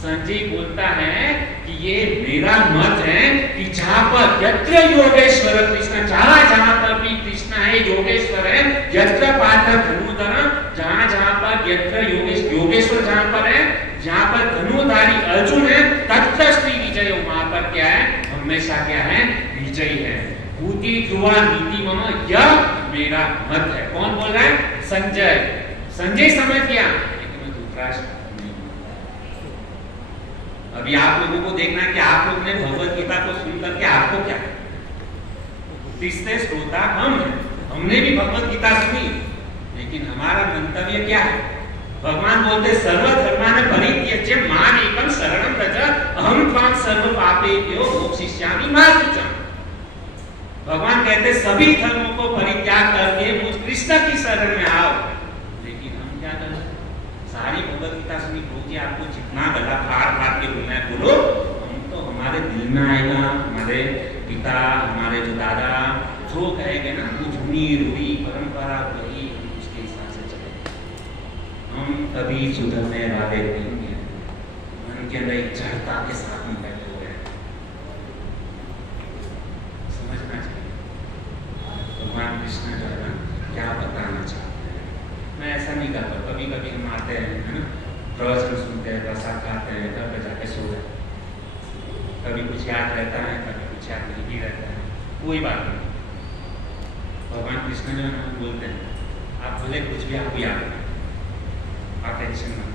संजय बोलता है कि ये मेरा मत है कि जहां पर यत्र योगेश्वर कृष्ण, जहां पर भी कृष्ण है, योगेश्वर है, यत्र पार्थ धनुधर, जहां पर यत्र योगेश्वर जहां पर है, जहां पर धनुधारी अर्जुन है, तत्र श्री विजय, वहां पर क्या है, हमेशा क्या है, विजय है। भूति ध्रुवा नीति मम, यह मेरा मत है। कौन बोल रहा है, संजय। संजय समझ गया, लेकिन निराश नहीं होना। अभी आप लोगों को देखना है कि आप लोग ने भगवत गीता को सुनकर के आपको क्या है, तीसरे श्रोता हम हैं, हमने भी भगवत गीता सुनी, लेकिन हमारा मंतव्य क्या है? भगवान बोलते सर्वधर्मान् परित्यज्य माम् एकं शरणं व्रज अहं त्वां सर्व पापेभ्यो मोक्षयिष्यामि मा शुचम्। भगवान कहते सभी धर्मों को परित्याग करके मुझ कृष्ण की शरण में आओ। लेकिन हम क्या कर रहे हैं? सारी भगवत गीता सुनी, प्रभु जी आपको जितना गला फाड़ के बोलना है बोलो, हम तो हमारे दिल में आएगा, हमारे पिता, हमारे जो दादा जो कहेंगे ना, वो झूठी रूढ़ी परंपरा वही उसके हिसाब से चलेंगे। हम कभी सुधरने वाले नहीं हैं। मन के अंदर एक जड़ता के साथ में बैठे हुए हैं, समझना चाहिए भगवान कृष्ण जो है ना क्या बताना चाहते हैं। मैं ऐसा नहीं करता, कभी कभी हम आते हैं, है ना, प्रवचन सुनते हैं, प्रसाद खाते हैं, घर पे जाके सो जाते हैं। कभी कुछ याद रहता है, कभी कुछ याद नहीं भी रहता है, कोई बात नहीं। भगवान कृष्ण जो है बोलते हैं आप भले कुछ भी आपको याद नहीं, आप टेंशन मत।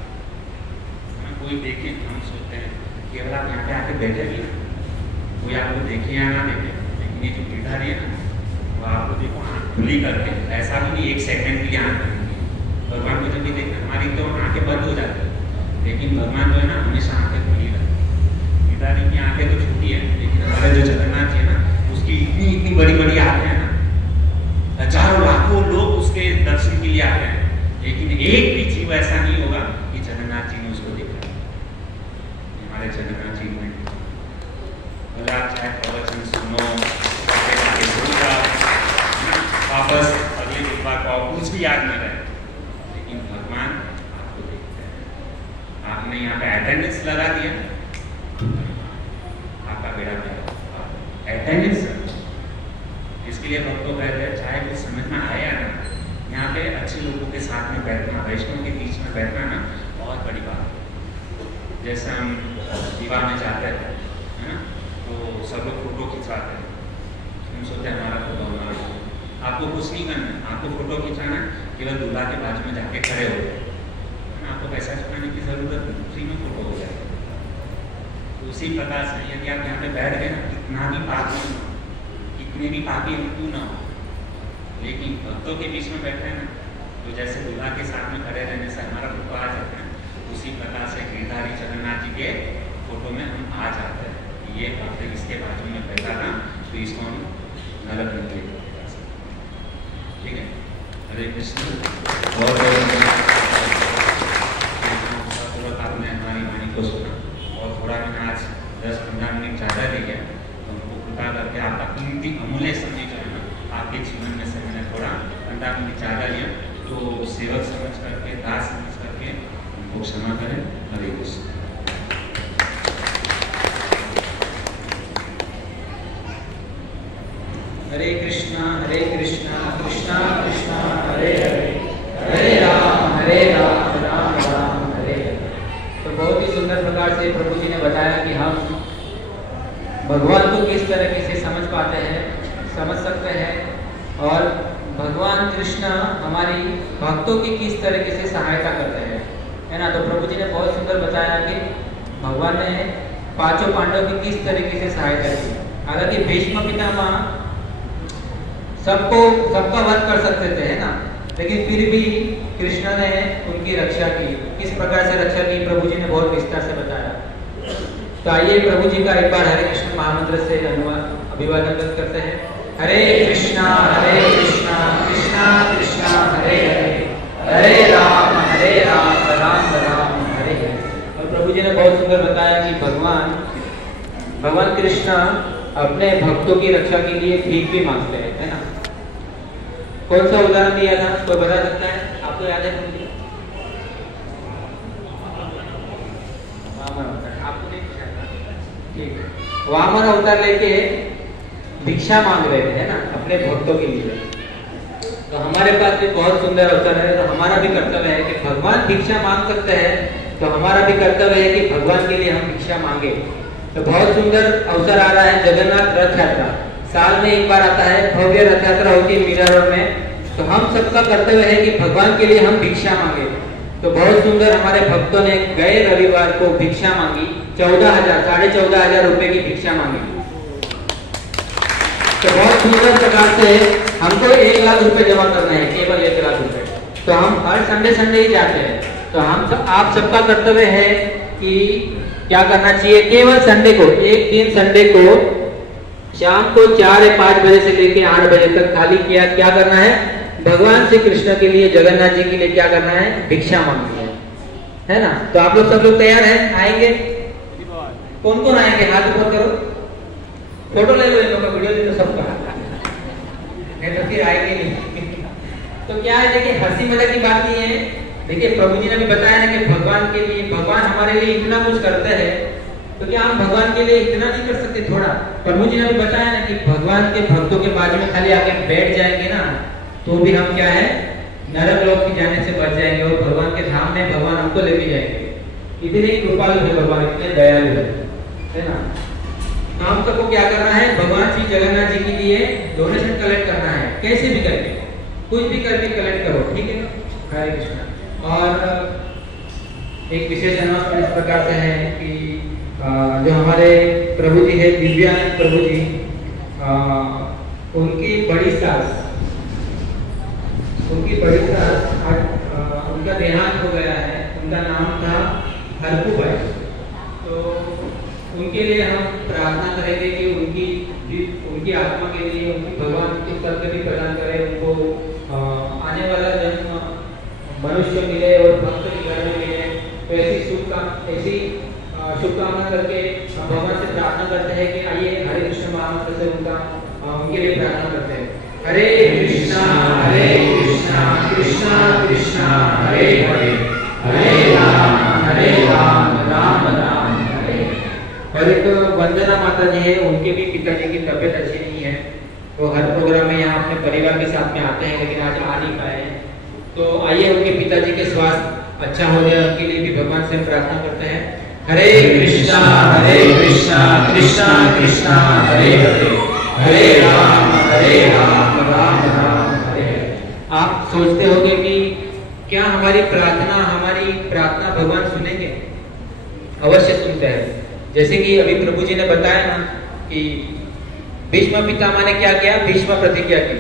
कोई देखे, हम सोचते हैं केवल आप यहाँ पे आके बैठे भी ना, कोई आपको देखे या ना देखे, लेकिन ये जो गिरधारी है ना, वो आपको देखो आँख खुली करके, ऐसा भी नहीं एक सेकंड के लिए आँख बंद। भगवान को जब भी देखते हमारी तो आँखें बंद हो जाती है, लेकिन भगवान जो है ना हमेशा आँखें खुली रहती है। गिरधारी की आँखें तो छोटी है, लेकिन हमारे जो जगन्नाथ जी है ना, उसकी इतनी इतनी बड़ी बड़ी आँखें हैं ना, हजारों लाखों लोग उसके दर्शन के लिए आते हैं, लेकिन एक भी जीव ऐसा नहीं होगा कि जगन्नाथ जी ने उसको देखा। हमारे जगन्नाथ जी ने भले आप चाहे प्रवचन सुनो, वापस अगले बुधवार को कुछ भी याद न रहे, लेकिन भगवान आपको देखते हैं। आपने यहाँ पे अटेंडेंस लगा दिया, आपका बेड़ा बेड़ा अटेंडेंस। इसके लिए भक्तों कहते हैं चाहे कुछ समझ में आया ना, यहाँ पे अच्छे लोगों के साथ में बैठना, वैष्णव के बीच में बैठना ना बहुत बड़ी बात है। जैसे हम विवाह में जाते हैं, है ना, तो सब लोग फोटो खिंचवाते हैं, हम सोचते हैं हमारा फोटो हमारा। आपको कुछ नहीं करना, आपको फोटो खिंचाना केवल दूल्हा के बाजू में जाके खड़े हो गए, आपको पैसा चुकाने की जरूरत नहीं, फ्री में फोटो हो जाए। तो उसी प्रकार से यदि आप यहाँ पे बैठ गए ना, कितना भी पाप नहीं हो, कितने भी पापी हम क्यों ना हो, लेकिन भक्तों के बीच में बैठे हैं ना, तो जैसे दूल्हा के साथ में खड़े रहने से हमारा फोटो आ जाता है, उसी प्रकार से गिरधारी जगन्नाथ जी के फोटो में हम आ जाते हैं। ये भक्त इसके बाजू में बैठा था, तो इसको हम गलत नहीं ले सकते। ठीक है, हरे कृष्ण। और आपने हमारी वाणी को सुना, और थोड़ा मैंने आज 10-15 मिनट ज़्यादा ले गया, तो उनको कृपा करके आपका कीमती अमूल्य समय जो है ना आपके जीवन में से मैंने थोड़ा 15 मिनट ज़्यादा लिया, तो सेवक समझ करके, दास समझ करके उनको क्षमा करें। हरे कृष्ण। हरे कृष्णा कृष्णा कृष्णा हरे हरे, हरे राम राम राम हरे हरे। तो बहुत ही सुंदर प्रकार से प्रभु जी ने बताया कि हम भगवान को किस तरीके से समझ पाते हैं, समझ सकते हैं, और भगवान कृष्ण हमारी भक्तों की किस तरीके से सहायता करते हैं, है ना। तो प्रभु जी ने बहुत सुंदर बताया कि भगवान ने पांचों पांडव की किस तरीके से सहायता की। हालांकि भीष्म पितामह सबका वध कर सकते थे, है ना, लेकिन फिर भी कृष्ण ने उनकी रक्षा की। किस प्रकार से रक्षा की प्रभु जी ने बहुत विस्तार से बताया। तो आइए प्रभु जी का एक बार हरे कृष्ण महामंत्र से अभिवादन करते हैं। हरे कृष्णा कृष्णा कृष्णा हरे हरे, हरे राम राम राम हरे हरे। और प्रभु जी ने बहुत सुंदर बताया कि भगवान कृष्ण अपने भक्तों की रक्षा के लिए भीख भी मांगते हैं, है ना। कौन सा उदाहरण दिया था, कोई बता सकता है? आपको याद है? वामन अवतार, आपको नहीं पूछा था? ठीक है, वामन अवतार लेके भिक्षा मांग रहे थे, है ना, अपने भक्तों के लिए। तो हमारे पास भी बहुत सुंदर अवसर है, तो हमारा भी कर्तव्य है कि भगवान भिक्षा मांग सकते हैं, तो हमारा भी कर्तव्य है कि भगवान के लिए हम भिक्षा मांगे। तो बहुत सुंदर अवसर आ रहा है, जगन्नाथ रथ यात्रा साल में एक बार आता है, भव्य रथ यात्रा होती है मीरा रोड में। तो हम सबका कर्तव्य है कि भगवान के लिए हम भिक्षा मांगे। तो बहुत सुंदर हमारे भक्तों ने गए रविवार को भिक्षा मांगी, 14,500 रुपए की भिक्षा मांगी। तो बहुत सुंदर प्रकार से हमको 1 लाख रुपए जमा करना है, केवल 1 लाख रुपए। तो हम हर संडे ही जाते हैं। तो हम सब, आप सबका कर्तव्य है कि क्या करना चाहिए, केवल संडे को, एक दिन संडे को शाम को 4 या 5 बजे से लेकर 8 बजे तक खाली क्या करना है, भगवान श्री कृष्ण के लिए, जगन्नाथ जी के लिए क्या करना है, भिक्षा मांगनी है ना। तो आप लोग सब लोग तैयार हैं, आएंगे? कौन कौन आएंगे, हाथ ऊपर करो, फोटो ले लो इन लोगों का, वीडियो ले लो सबका, नहीं तो फिर आएंगे नहीं। तो क्या है, देखिए हंसी मजाक की बात नहीं है। देखिए प्रभु जी ने भी बताया ना कि भगवान के लिए, भगवान हमारे लिए इतना कुछ करते हैं, तो क्या हम भगवान के लिए इतना नहीं कर सकते थोड़ा? प्रभु जी ने भी बताया ना कि भगवान के भक्तों के बाजू में खाली आके बैठ जाएंगे ना, तो भी हम क्या है, नरक लोक की जाने से बच जाएंगे और भगवान के धाम में भगवान हमको लेके जाएंगे। इतने कृपालु है भगवान, इतने दयालु है ना। तो हम सबको क्या करना है, भगवान श्री जगन्नाथ जी के लिए डोनेशन कलेक्ट करना है, कैसे भी करके, कुछ भी करके कलेक्ट करो, ठीक है? हरे कृष्णा। और एक विशेष अनाउंसमेंट इस प्रकार से है कि जो हमारे प्रभु जी है, दिव्यानंद प्रभु जी, उनकी बड़ी सास उनका देहांत हो गया है। उनका नाम था हरकू भाई। तो उनके लिए हम प्रार्थना करेंगे कि उनकी आत्मा के लिए उनकी भगवान की सद्गति प्रदान करे, उनको आने वाला जन्म मनुष्य मिले और भक्त के घर में मिले। तो ऐसी शुभकामना करके भगवान से प्रार्थना करते हैं कि आइए हरे कृष्ण महामंत्र से उनके लिए प्रार्थना करते हैं। हरे कृष्णा कृष्णा कृष्णा हरे हरे, हरे राम राम राम हरे। और एक वंदना माता जी है, उनके भी पिताजी की तबीयत अच्छी नहीं है, तो हर प्रोग्राम में यहाँ अपने परिवार के साथ में आते हैं, लेकिन आज आ नहीं पाए। तो आइए उनके पिताजी के स्वास्थ्य अच्छा हो जाए, उनके लिए भी भगवान से प्रार्थना करते हैं। हरे कृष्णा कृष्णा कृष्णा हरे हरे, हरे राम राम राम हरे हरे। आप सोचते होंगे कि क्या हमारी प्रार्थना भगवान सुनेंगे? अवश्य सुनते हैं। जैसे कि अभी प्रभु जी ने बताया ना कि भीष्म पितामह ने क्या किया, भीष्म प्रतिज्ञा की,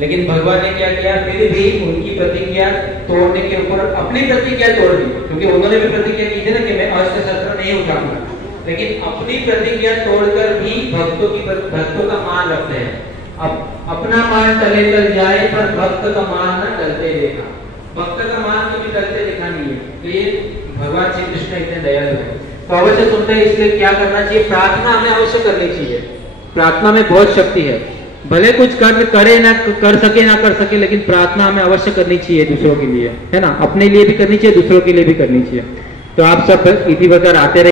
लेकिन भगवान ने क्या किया, फिर भी उनकी प्रतिज्ञा तोड़ने के ऊपर अपनी प्रतिज्ञा तोड़ दी, क्योंकि उन्होंने भी प्रतिज्ञा की थी ना कि मैं अस्त्र शस्त्र नहीं उठाऊंगा, लेकिन अपनी प्रतिज्ञा तोड़कर भी भक्तों का मान रखते हैं। अब अपना मान टले कर जाए पर भक्त का मान न टलते देखा, भक्त का मान कभी टलते देखा नहीं है। तो ये भगवान श्री कृष्ण इतने दयालु है। तो अवश्य सुनते हैं, इसलिए क्या करना चाहिए, प्रार्थना हमें अवश्य करनी चाहिए। प्रार्थना में बहुत शक्ति है, भले कुछ करे ना कर सके, लेकिन प्रार्थना हमें अवश्य करनी चाहिए दूसरों के लिए, है ना। अपने लिए भी करनी चाहिए, दूसरों के लिए भी करनी चाहिए। तो आप सब इसी प्रकार आते रहे।